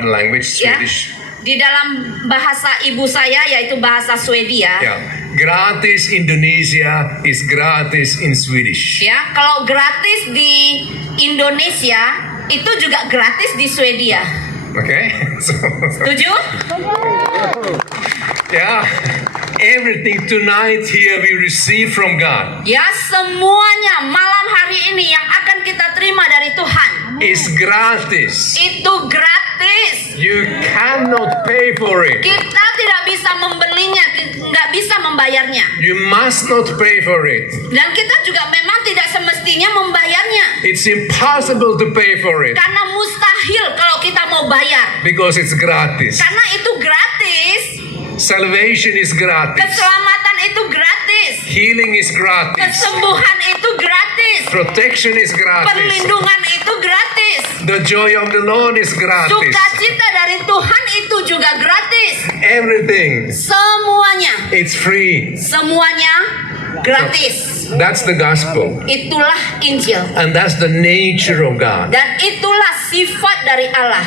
language, Ya, Swedish. di dalam bahasa ibu saya yaitu bahasa Swedia. Yeah. Gratis Indonesia is gratis in Swedish. Ya, kalau gratis di Indonesia itu juga gratis di Swedia. Okay? So, Setuju? yeah. Everything tonight here we receive from God Ya, semuanya malam hari ini yang akan kita terima dari Tuhan is gratis. itu gratis. You cannot pay for it. Kita tidak bisa membelinya, nggak bisa membayarnya. You must not pay for it. Dan kita juga memang tidak semestinya membayarnya. It's impossible to pay for it Karena mustahil kalau kita mau bayar. because it's gratis. Karena itu gratis. Salvation is gratis. Keselamatan itu gratis. Healing is gratis. Kesembuhan itu gratis. Protection is gratis. Perlindungan itu gratis. The joy of the Lord is gratis. Sukacita dari Tuhan itu juga gratis. Everything. Semuanya. It's free. Semuanya gratis. That's the gospel. Itulah Injil. And that's the nature of God. Dan itulah sifat dari Allah.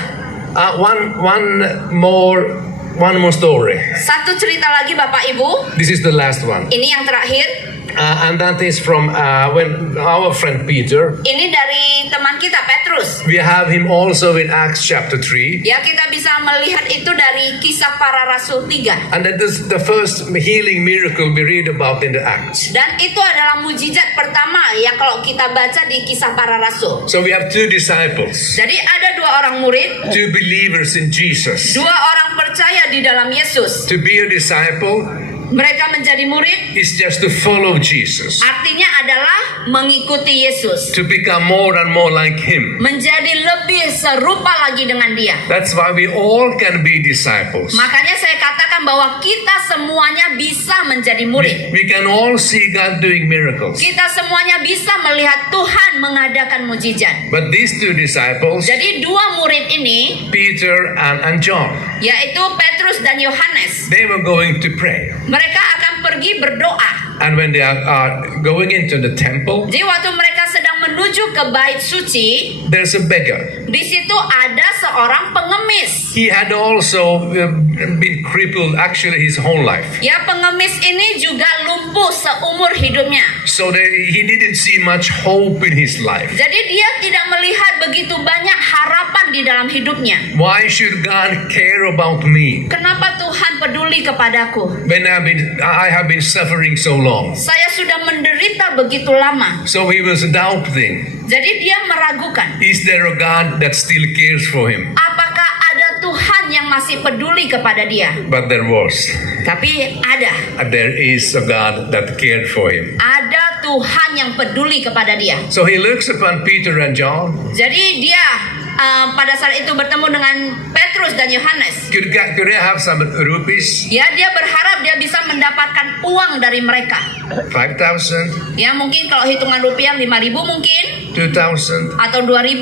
One more story. Satu cerita lagi Bapak Ibu. This is the last one. Ini yang terakhir. And that is from when our friend Peter. Ini dari teman kita Petrus. We have him also in Acts chapter 3. Ya, kita bisa melihat itu dari Kisah Para Rasul 3. And that is the first healing miracle we read about in the Acts. Dan itu adalah mujizat pertama yang kalau kita baca di Kisah Para Rasul. So we have two disciples, Jadi ada dua orang murid, two believers in Jesus. dua orang percaya di dalam Yesus. To be a disciple Mereka menjadi murid, is just to follow Jesus, artinya adalah mengikuti Yesus. to become more and more like him. Menjadi lebih serupa lagi dengan dia. That's why we all can be disciples. Makanya saya katakan bahwa kita semuanya bisa menjadi murid. We can all see God doing miracles. Kita semuanya bisa melihat Tuhan mengadakan mujizat. But these two disciples, Jadi dua murid ini, Peter and John, yaitu Petrus dan Yohanes, they were going to pray. mereka akan pergi berdoa. And when they are going into the temple, Jadi waktu mereka sedang menuju ke bait suci, there's a beggar. di situ ada seorang pengemis. He had also been crippled actually his whole life. Ya, pengemis ini juga lumpuh seumur hidupnya. So he didn't see much hope in his life. Jadi dia tidak melihat begitu banyak harapan di dalam hidupnya. Why should God care about me Kenapa Tuhan peduli kepadaku? when I have been suffering so long? Saya sudah menderita begitu lama. So he was doubting, Jadi dia meragukan, is there a God that still cares for him? apakah ada Tuhan yang masih peduli kepada dia? But there was. Tapi ada. There is a God that cared for him. Ada Tuhan yang peduli kepada dia. So he looks upon Peter and John. Jadi dia pada saat itu bertemu dengan Petrus dan Yohanes. Could I have some rupees? Ya, dia berharap dia bisa mendapatkan uang dari mereka. 5,000? Ya, mungkin kalau hitungan rupiah 5.000 mungkin, 2,000? atau 2.000,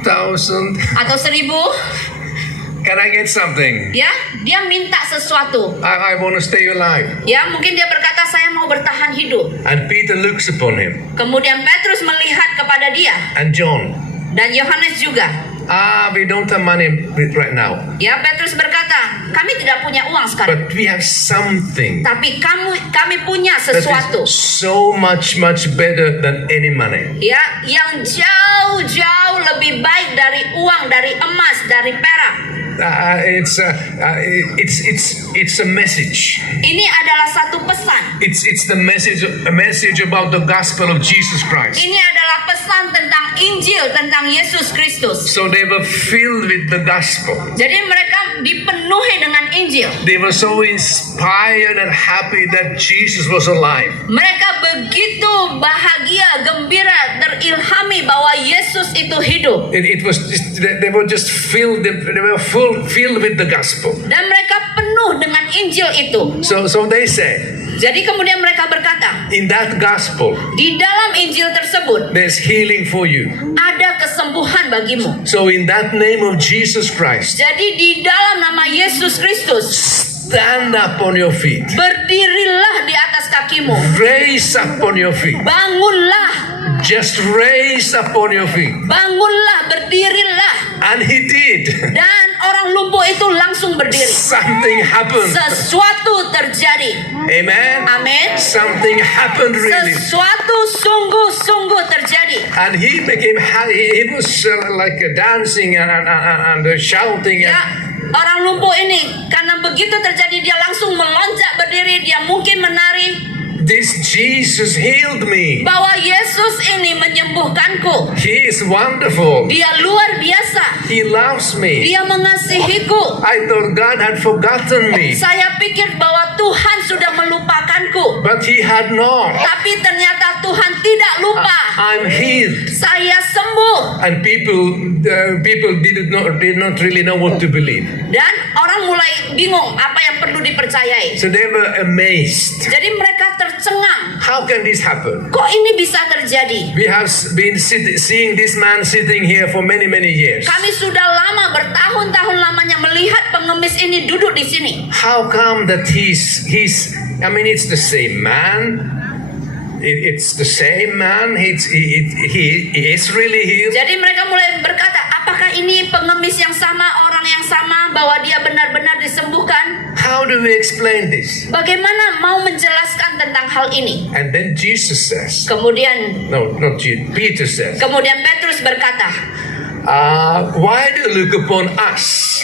1,000? atau 1.000. Can I get something? Ya, dia minta sesuatu. I want to stay alive. Ya, mungkin dia berkata, saya mau bertahan hidup. And Peter looks upon him. Kemudian Petrus melihat kepada dia. And John. Dan Yohanes juga. We don't have money right now. Ya, Petrus berkata, kami tidak punya uang sekarang. But we have something Tapi kami punya that sesuatu. is so much better than any money. Ya, yang jauh lebih baik dari uang, dari emas, dari perak. It's a message. Ini adalah satu pesan. It's a message about the gospel of Jesus Christ. Ini adalah pesan tentang Injil, tentang Yesus Kristus. So they were filled with the gospel. Jadi mereka dipenuhi dengan Injil. They were so inspired and happy that Jesus was alive. Mereka begitu bahagia, gembira, terilhami bahwa Yesus itu hidup. It was just, they were just filled. They were filled with the gospel. Dan mereka penuh dengan Injil itu. So they say, Jadi kemudian mereka berkata, in that gospel, di dalam Injil tersebut there's healing for you. ada kesembuhan bagimu. So in that name of Jesus Christ, Jadi di dalam nama Yesus Kristus, stand up on your feet. berdirilah di atas kakimu. Raise up on your feet. Bangunlah. Just raise up on your feet. Bangunlah, berdirilah. And he did. Dan orang lumpuh itu langsung berdiri. Something happened. Sesuatu terjadi. Amen. Amin. Something happened really. Sesuatu sungguh-sungguh terjadi. And he became, he was like dancing and shouting. Ya, orang lumpuh ini karena begitu terjadi dia langsung melonjak berdiri, dia mungkin menari. This Jesus healed me. Bahwa Yesus ini menyembuhkanku. He is wonderful. Dia luar biasa. He loves me. Dia mengasihiku. I thought God had forgotten me. Saya pikir bahwa Tuhan sudah melupakanku. But he had not. Tapi ternyata Tuhan tidak lupa. I'm healed. Saya sembuh. And people did not really know what to believe. Dan orang mulai bingung apa yang perlu dipercayai. So they were amazed. Jadi mereka tercengang. How can this happen? Kok ini bisa terjadi? We have been seeing this man sitting here for many years. Kami sudah lama, bertahun-tahun lamanya melihat pengemis ini duduk di sini. How come that I mean, it's the same man. It's the same man. He is really healed. Jadi mereka mulai berkata, apakah ini pengemis yang sama, orang yang sama, bahwa dia benar-benar disembuhkan? How do we explain this? Bagaimana mau menjelaskan tentang hal ini? And then Jesus says, Kemudian Peter says, Kemudian Petrus berkata, why do you look upon us?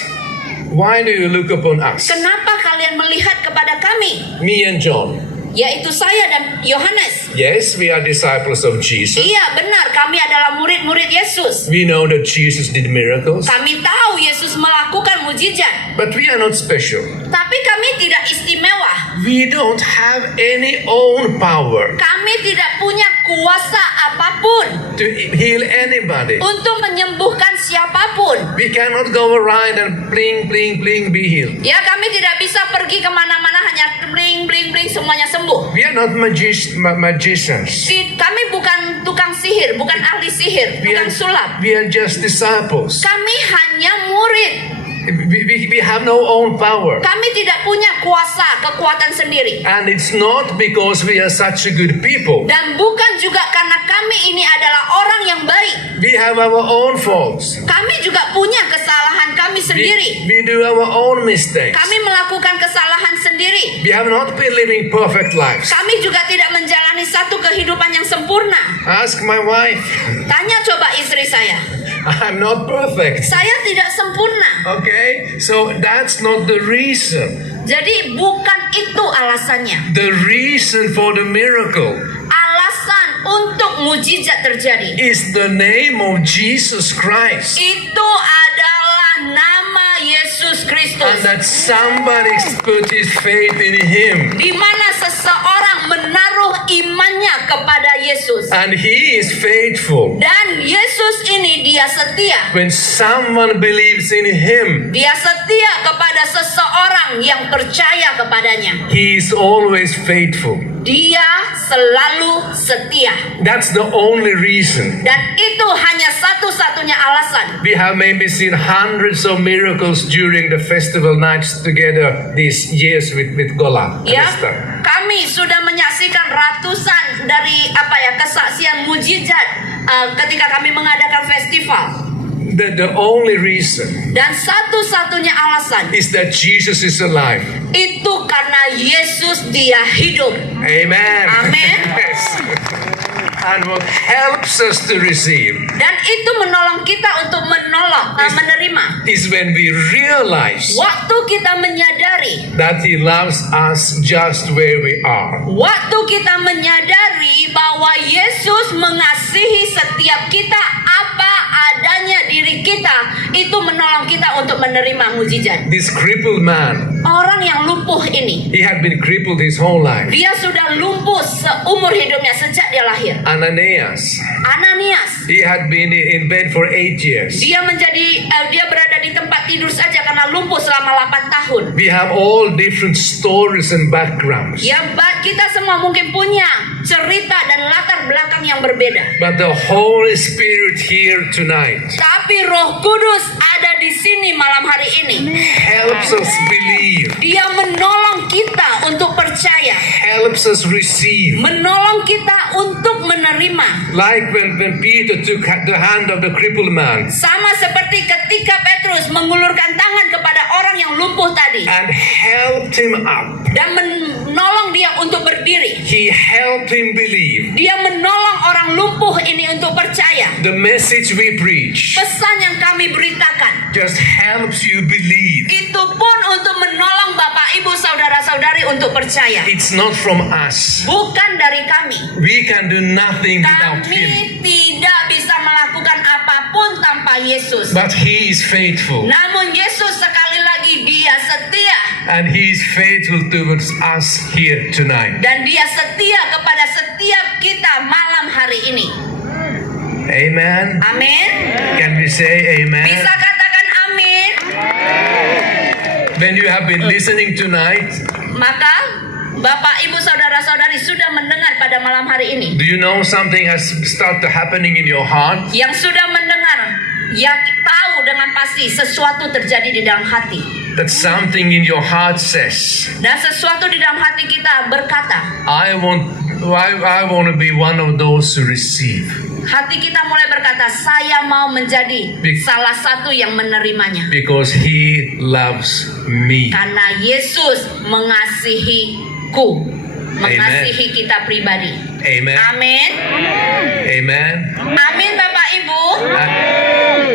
Why do you look upon us? kenapa kalian melihat kepada kami? Me and John. Yaitu saya dan Yohanes. Yes, we are disciples of Jesus. Iya, benar, kami adalah murid-murid Yesus. We know that Jesus did miracles. Kami tahu Yesus melakukan mujizat. But we are not special. Tapi kami tidak istimewa. We don't have any own power Kami tidak punya kuasa apapun to heal anybody. untuk menyembuhkan siapapun. We cannot go around and bling, be healed. Ya, kami tidak bisa pergi kemana-mana hanya bling, semuanya sembuh. We are not magicians. Kami bukan tukang sihir, bukan ahli sihir, tukang sulap. We are just disciples. Kami hanya murid. We have no own power. Kami tidak punya kuasa, kekuatan sendiri. And it's not because we are such a good people. Dan bukan juga karena kami ini adalah orang yang baik. We have our own faults. Kami juga punya kesalahan kami sendiri. We do our own mistakes. Kami melakukan kesalahan sendiri. We have not been living perfect lives. Kami juga tidak menjalani satu kehidupan yang sempurna. Ask my wife. Tanya coba istri saya. I'm not perfect. Saya tidak sempurna. Okay, so that's not the reason. Jadi bukan itu alasannya. The reason for the miracle Alasan untuk mujizat terjadi is the name of Jesus Christ. itu adalah nama Yesus And Kristus. that somebody put his faith in him. Di mana seseorang menaruh imannya kepada Yesus. And he is faithful. Dan Yesus ini dia setia. When someone believes in him, Dia setia kepada seseorang yang percaya kepadanya. he is always faithful. Dia selalu setia. That's the only reason. Dan itu hanya satu-satunya alasan. We have maybe seen hundreds of miracles during the festival nights together these years with Gola. and Ya, Esther. kami sudah menyaksikan ratusan dari kesaksian mujizat ketika kami mengadakan festival. The only reason Dan satu-satunya alasan is that Jesus is alive. itu karena Yesus dia hidup. Amen. Amen. Yes. And what helps us to receive Dan itu menolong kita untuk menerima. is when we realize Waktu kita menyadari, that he loves us just where we are. waktu kita menyadari bahwa Yesus mengasihi setiap kita apa adanya diri kita, itu menolong kita untuk menerima mujizat. This crippled man, Orang yang lumpuh ini, he had been crippled his whole life. dia sudah lumpuh seumur hidupnya sejak dia lahir. Ananias, Ananias, he had been in bed for 8 years. dia berada di tempat tidur saja karena lumpuh selama 8 tahun. We have all different stories and backgrounds. Ya, kita semua mungkin punya cerita dan latar belakang yang berbeda. But the Holy Spirit here tonight Tapi Roh Kudus ada di sini malam hari ini. helps us believe Dia menolong kita untuk percaya percaya, helps us receive. menolong kita untuk menerima. Like when Peter took the hand of the crippled man Sama seperti ketika Petrus mengulurkan tangan kepada orang yang lumpuh tadi and helped him up. dan menolong dia untuk berdiri. He helped him believe. Dia menolong orang lumpuh ini untuk percaya. The message we preach Pesan yang kami beritakan just helps you believe. itu pun untuk menolong Bapak Ibu saudara-saudari untuk percaya. It's not from us. Bukan dari kami. We can do nothing without him. Kami tidak bisa melakukan apapun tanpa Yesus. But he is faithful. Namun Yesus sekali lagi dia setia. And he is faithful towards us here tonight. Dan dia setia kepada setiap kita malam hari ini. Amen. Amin. Can we say amen? Bisa katakan amin. When you have been listening tonight, Maka Bapak Ibu saudara-saudari sudah mendengar pada malam hari ini. do you know something has started happening in your heart? Yang sudah mendengar, yang tahu dengan pasti sesuatu terjadi di dalam hati. That something in your heart says, Dan sesuatu di dalam hati kita berkata, I want to be one of those who receive. hati kita mulai berkata, saya mau menjadi salah satu yang menerimanya. Because he loves me. Karena Yesus mengasihiku, mengasihi kita pribadi. Amen. Amin. Amen. Amin Bapak Ibu.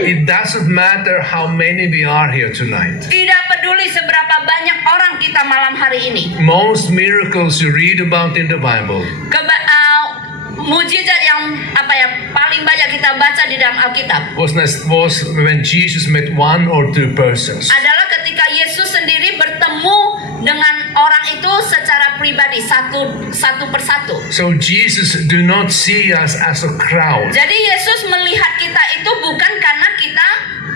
It doesn't matter how many we are here tonight. Tidak peduli seberapa banyak orang kita malam hari ini. Most miracles you read about in the Bible Mujizat yang paling banyak kita baca di dalam Alkitab was when Jesus met one or two persons. adalah ketika Yesus sendiri bertemu dengan orang itu secara pribadi satu persatu. So Jesus do not see us as a crowd. Jadi Yesus melihat kita itu bukan karena kita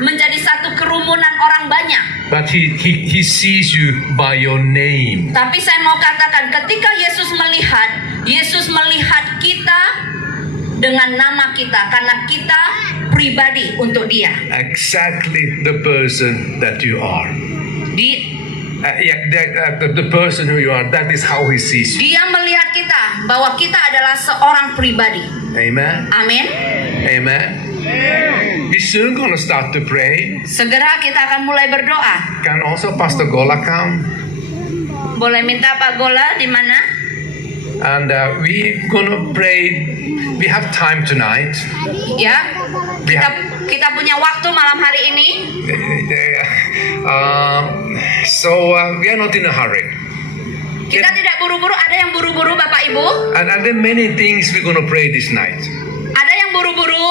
menjadi satu kerumunan orang banyak. But he sees you by your name. Tapi saya mau katakan ketika Yesus melihat kita dengan nama kita karena kita pribadi untuk dia. Exactly the person that you are. The person who you are, that is how he sees you. Dia melihat kita bahwa kita adalah seorang pribadi. Amen. Amin. Amen. We're soon going to start to pray. Segera kita akan mulai berdoa. Can also Pastor Gola come? Boleh minta Pak Gola di mana? And we're going to pray. We have time tonight. Ya. Kita punya waktu malam hari ini. So we are not in a hurry. Kita tidak buru-buru, ada yang buru-buru Bapak Ibu. And there are many things we're going to pray this night. Ada yang buru-buru?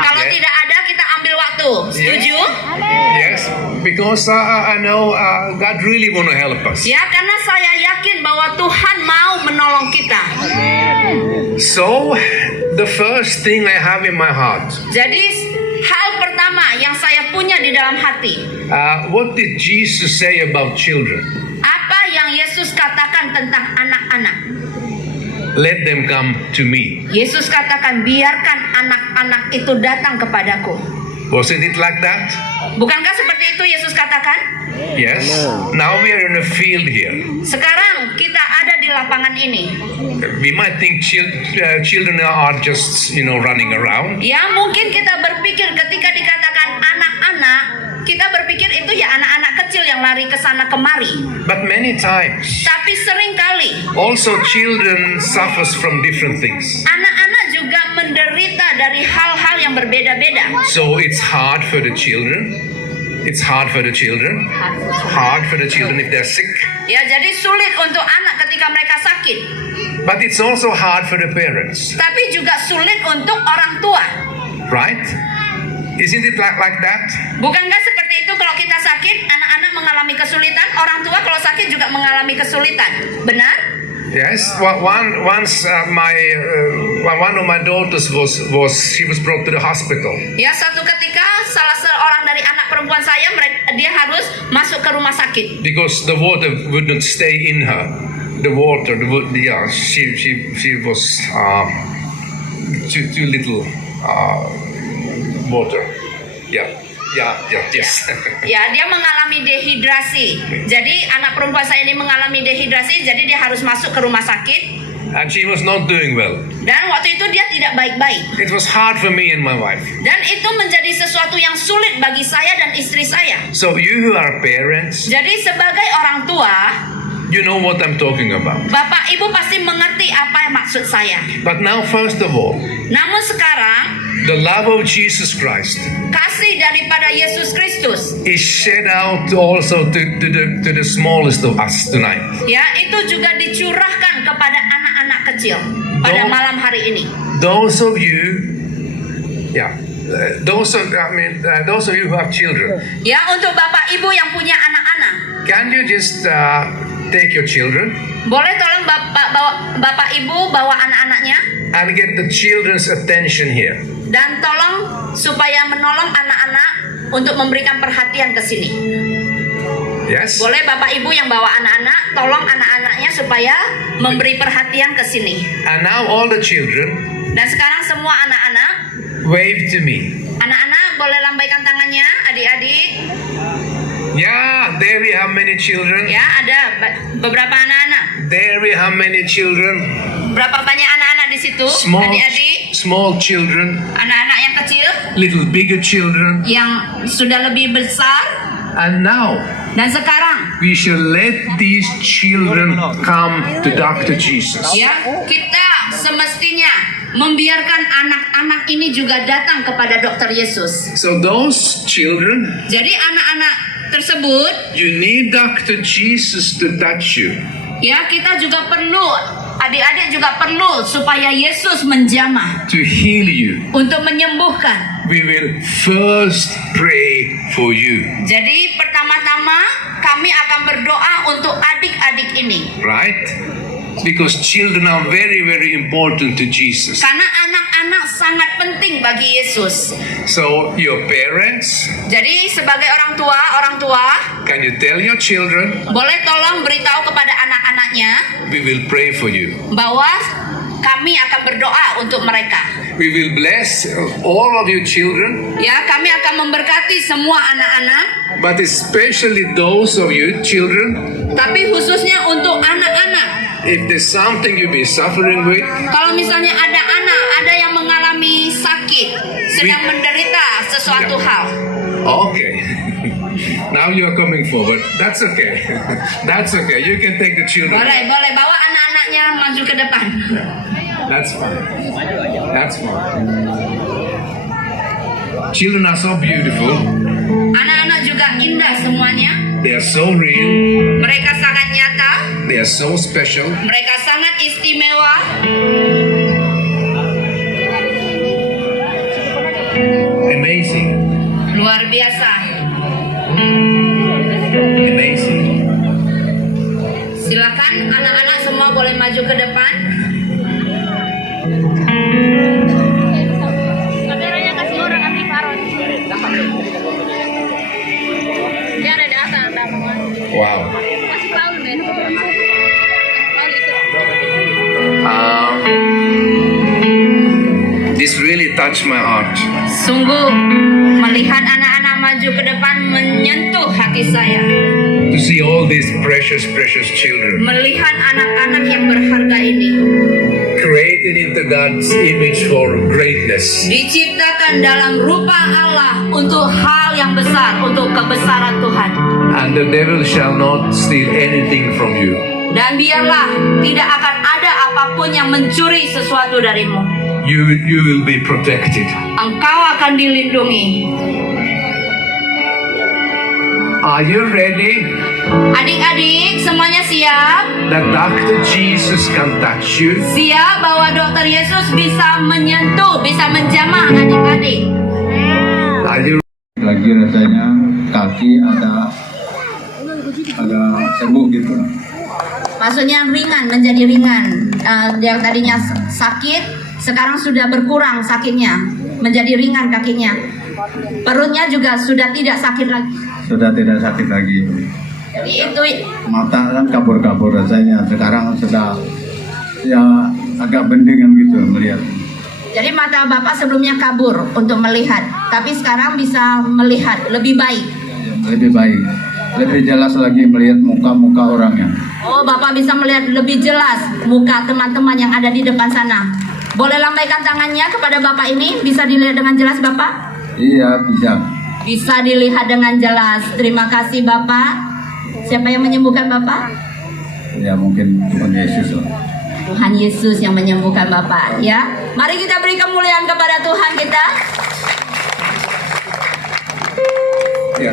Kalau Yes. tidak ada kita ambil waktu. Setuju? Yes, because I know God really want to help us. Ya, karena saya yakin bahwa Tuhan mau menolong kita. So the first thing I have in my heart, Jadi hal pertama yang saya punya di dalam hati, what did Jesus say about children? apa yang Yesus katakan tentang anak-anak? Let them come to me. Yesus katakan biarkan anak-anak itu datang kepadaku. Wasn't it like that? Bukankah seperti itu Yesus katakan? Yes. Now we are in a field here. Sekarang kita ada di lapangan ini. We might think children are just, running around. Ya, mungkin kita berpikir ketika dikatakan anak-anak, kita berpikir itu ya anak-anak kecil yang lari ke sana kemari. But many times, Tapi seringkali also children suffers from different things. anak-anak juga menderita dari hal-hal yang berbeda-beda. So it's hard for the children. It's hard for the children. Hard for the children if they're sick. Ya, jadi sulit untuk anak ketika mereka sakit. But it's also hard for the parents. Tapi juga sulit untuk orang tua. Right? Isn't it like that? Bukankah seperti itu kalau kita sakit, anak-anak mengalami kesulitan, orang tua kalau sakit juga mengalami kesulitan. Benar? Yes. Once one of my daughters was brought to the hospital. Ya, satu ketika salah seorang dari anak perempuan saya, dia harus masuk ke rumah sakit. Because the water would not stay in her. She was too little water. Yeah. Yes. Ya, dia mengalami dehidrasi. Jadi anak perempuan saya ini mengalami dehidrasi, jadi dia harus masuk ke rumah sakit. And she was not doing well. Dan waktu itu dia tidak baik-baik. It was hard for me and my wife. Dan itu menjadi sesuatu yang sulit bagi saya dan istri saya. So you who are parents, Jadi sebagai orang tua, you know what I'm talking about. Bapak Ibu pasti mengerti apa yang maksud saya. But now, first of all, Namun sekarang, the love of Jesus Christ kasih daripada Yesus Kristus, is shed out also to the smallest of us tonight. ya, itu juga dicurahkan kepada anak-anak kecil pada Dong. malam hari ini. Those of you, those of you who have children, Ya, untuk Bapak Ibu yang punya anak-anak, can you just take your children boleh tolong Bapak Ibu bawa anak-anaknya and get the children's attention here? dan tolong supaya menolong anak-anak untuk memberikan perhatian ke sini. Yes? Boleh Bapak Ibu yang bawa anak-anak, tolong anak-anaknya supaya memberi perhatian ke sini. And now all the children Dan sekarang semua anak-anak, wave to me. anak-anak boleh lambaikan tangannya, adik-adik. Yeah, there we have many children. Ya, ada beberapa anak-anak. There we have many children. Berapa banyak anak-anak di situ, adik-adik? Small children, Anak-anak yang kecil, little bigger children. yang sudah lebih besar. And now Dan sekarang, we shall let these children come to Dr. Jesus. ya, kita semestinya membiarkan anak-anak ini juga datang kepada Dokter Yesus. So those children, Jadi anak-anak tersebut, you need Dr. Jesus to touch you. ya, kita juga perlu, adik-adik juga perlu supaya Yesus menjamah To heal you. untuk menyembuhkan. We will first pray for you. Jadi pertama-tama kami akan berdoa untuk adik-adik ini. Right? Because children are very, very important to Jesus. Karena anak-anak sangat penting bagi Yesus. So your parents, Jadi sebagai orang tua, can you tell your children, boleh tolong beritahu kepada anak-anaknya we will pray for you. bahwa kami akan berdoa untuk mereka. We will bless all of you children, Ya, kami akan memberkati semua anak-anak, but especially those of you children, tapi khususnya untuk anak-anak. if there's something you've been suffering with, Kalau misalnya ada anak, ada yang mengalami sakit, sedang menderita sesuatu hal. okay. Now you're coming forward. That's okay. That's okay. You can take the children. Boleh bawa anak-anaknya maju ke depan. That's fine. That's fine. Children are so beautiful. Anak-anak juga indah semuanya. They are so real. Mereka sangat nyata, They are so special. mereka sangat istimewa. Amazing. Luar biasa. Amazing. Silakan anak-anak semua boleh maju ke depan. Kameranya kasih orang anti Faron. Dia ada di atas, ada apa? Wow. Masih Paul, men. Paul itu. This really touched my heart. Sungguh melihat anak-anak maju ke depan menyentuh hati saya. To see all these precious, precious children Melihat anak-anak yang berharga ini created into God's image for greatness. diciptakan dalam rupa Allah untuk hal yang besar, untuk kebesaran Tuhan. And the devil shall not steal anything from you. Dan biarlah tidak akan ada apapun yang mencuri sesuatu darimu. You will be protected. Engkau akan dilindungi. Are you ready Adik-adik semuanya siap? that Dr. Jesus can touch you? Siap bahwa Dokter Yesus bisa menyentuh, bisa menjamah adik-adik. Are you Lagi rasanya kaki ada sembuh gitu. Maksudnya ringan, menjadi ringan. Yang tadinya sakit, sekarang sudah berkurang sakitnya, menjadi ringan kakinya. Perutnya juga sudah tidak sakit lagi. Sudah tidak sakit lagi. Jadi itu Mata kan kabur-kabur rasanya. Sekarang sudah ya agak bendingan gitu melihat. Jadi mata Bapak sebelumnya kabur untuk melihat, tapi sekarang bisa melihat lebih baik. Lebih baik, lebih jelas lagi melihat muka-muka orangnya. Oh, Bapak bisa melihat lebih jelas muka teman-teman yang ada di depan sana. Boleh lambaikan tangannya kepada Bapak ini, bisa dilihat dengan jelas Bapak? Iya, bisa. Bisa dilihat dengan jelas. Terima kasih Bapak. Siapa yang menyembuhkan Bapak? Ya mungkin Tuhan Yesus lah. Tuhan Yesus yang menyembuhkan Bapak, ya. Mari kita beri kemuliaan kepada Tuhan kita. Ya.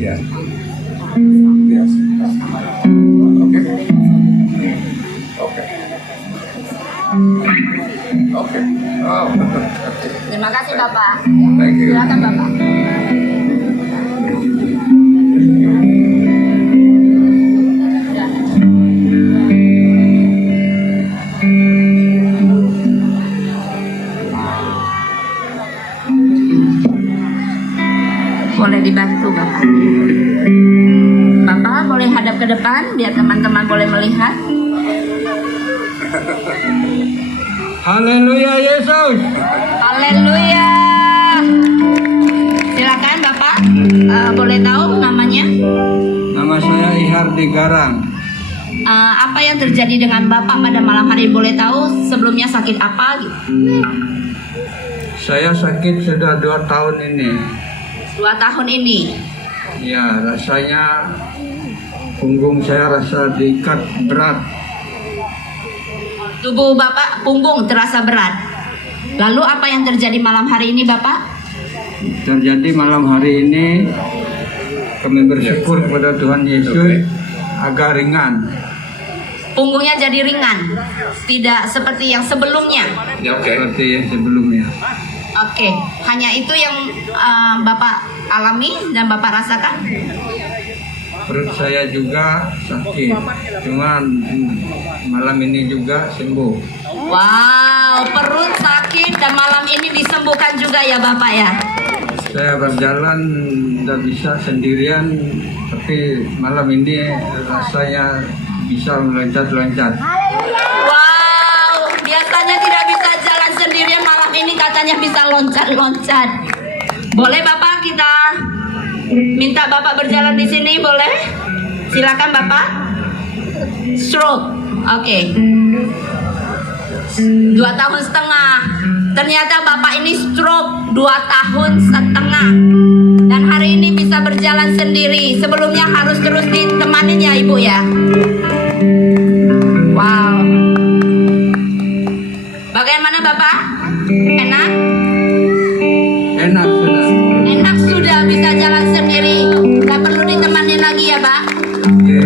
Ya. Yes. Oke. Oke. Oke. Oh. Terima kasih Bapak. Thank you. Silakan Bapak. Boleh dibantu Bapak. Bapak boleh hadap ke depan biar teman-teman boleh melihat. Haleluya Yesus. Haleluya. Silakan Bapak. Boleh tahu namanya? Nama saya Ihardi Garang. Apa yang terjadi dengan Bapak pada malam hari? Boleh tahu sebelumnya sakit apa? Saya sakit sudah 2 tahun ini. 2 tahun ini. Ya, rasanya punggung saya rasa diikat berat. Tubuh Bapak punggung terasa berat. Lalu apa yang terjadi malam hari ini Bapak? Terjadi malam hari ini kami bersyukur kepada Tuhan Yesus agak ringan. Punggungnya jadi ringan. Tidak seperti yang sebelumnya. Ya, oke. Seperti yang sebelumnya. Oke, hanya itu yang Bapak alami dan Bapak rasakan? Perut saya juga sakit. Cuman malam ini juga sembuh. Wow, perut sakit dan malam ini disembuhkan juga ya Bapak ya? Saya berjalan tidak bisa sendirian, tapi malam ini rasanya bisa meloncat-loncat. Wow, biasanya tidak bisa jalan sendirian, malam ini katanya bisa loncat-loncat. Boleh Bapak kita minta Bapak berjalan di sini, boleh? Silakan Bapak. Stroke, oke. 2 tahun setengah. Ternyata Bapak ini stroke 2 tahun setengah. Dan hari ini bisa berjalan sendiri. Sebelumnya harus terus ditemani ya Ibu ya. Wow. Bagaimana Bapak? Enak? Enak sudah. Enak sudah bisa jalan sendiri. Gak perlu ditemani lagi ya Pak. Oke.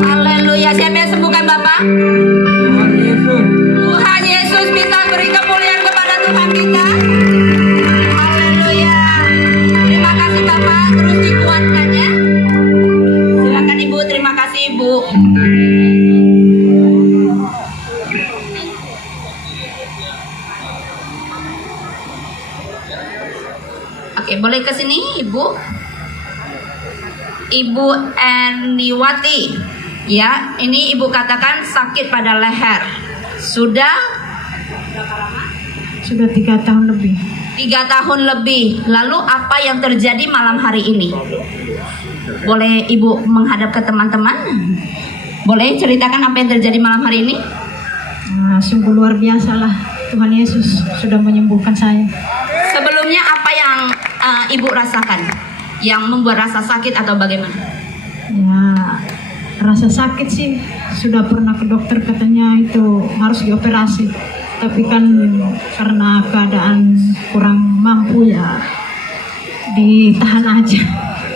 Haleluya. Siapa yang sembuhkan Bapak? Tuhan Yesus. Tuhan Yesus, bisa beri kemuliaan kepada Tuhan kita. Haleluya. Terima kasih Bapak. Terus dikuatkan ya. Silakan Ibu. Terima kasih Ibu. Oke, boleh ke sini Ibu. Ibu Eniwati. Ya, ini Ibu katakan sakit pada leher. Sudah 3 tahun lebih. 3 tahun lebih. Lalu apa yang terjadi malam hari ini? Boleh Ibu menghadap ke teman-teman? Boleh ceritakan apa yang terjadi malam hari ini? Nah, sungguh luar biasa lah. Tuhan Yesus sudah menyembuhkan saya. Sebelumnya apa yang Ibu rasakan? Yang membuat rasa sakit atau bagaimana? Ya, rasa sakit sih. Sudah pernah ke dokter, katanya itu harus dioperasi. Tapi kan karena keadaan kurang mampu ya ditahan aja.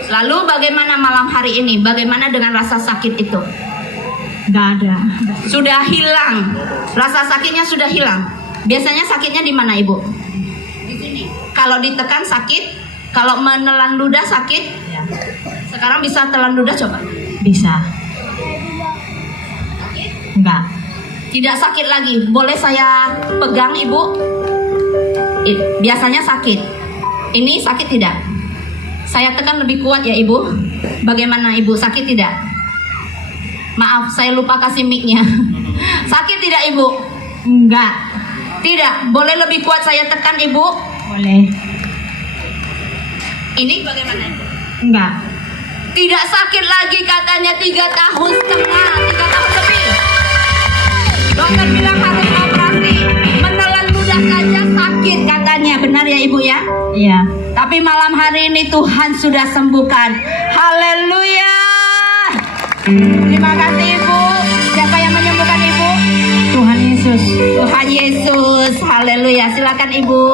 Lalu bagaimana malam hari ini? Bagaimana dengan rasa sakit itu? Nggak ada. Sudah hilang. Rasa sakitnya sudah hilang. Biasanya sakitnya di mana Ibu? Di sini. Kalau ditekan sakit, kalau menelan ludah sakit. Sekarang bisa telan ludah coba. Bisa. Enggak. Tidak sakit lagi. Boleh saya pegang Ibu? Biasanya sakit. Ini sakit tidak? Saya tekan lebih kuat ya Ibu. Bagaimana Ibu? Sakit tidak? Maaf, saya lupa kasih mic-nya. Sakit tidak Ibu? Enggak. Tidak, boleh lebih kuat saya tekan Ibu. Boleh. Ini bagaimana Ibu? Enggak. Tidak sakit lagi katanya 3 tahun setengah, 3 tahun lebih. Dokter bilang harus operasi. Menelan ludah saja sakit katanya, benar ya Ibu ya? Iya. Tapi malam hari ini Tuhan sudah sembuhkan. Haleluya. Terima kasih Ibu. Siapa yang menyembuhkan Ibu? Tuhan Yesus. Tuhan Yesus. Haleluya. Silakan Ibu.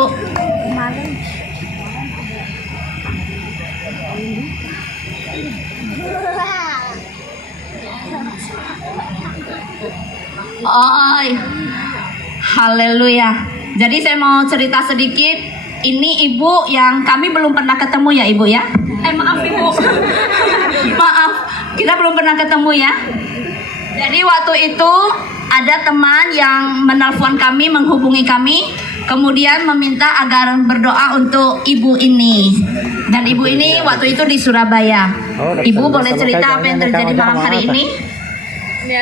Oi. Haleluya. Jadi saya mau cerita sedikit. Ini Ibu yang kami belum pernah ketemu ya Ibu ya. Maaf Ibu. Maaf, kita belum pernah ketemu ya. Jadi waktu itu ada teman yang menelpon kami, menghubungi kami, kemudian meminta agar berdoa untuk ibu ini. Dan ibu ini waktu itu di Surabaya. Ibu boleh cerita apa yang terjadi malam hari ini?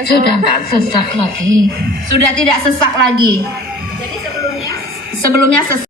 Sudah nggak sesak lagi. Sudah tidak sesak lagi. Jadi sebelumnya sesak.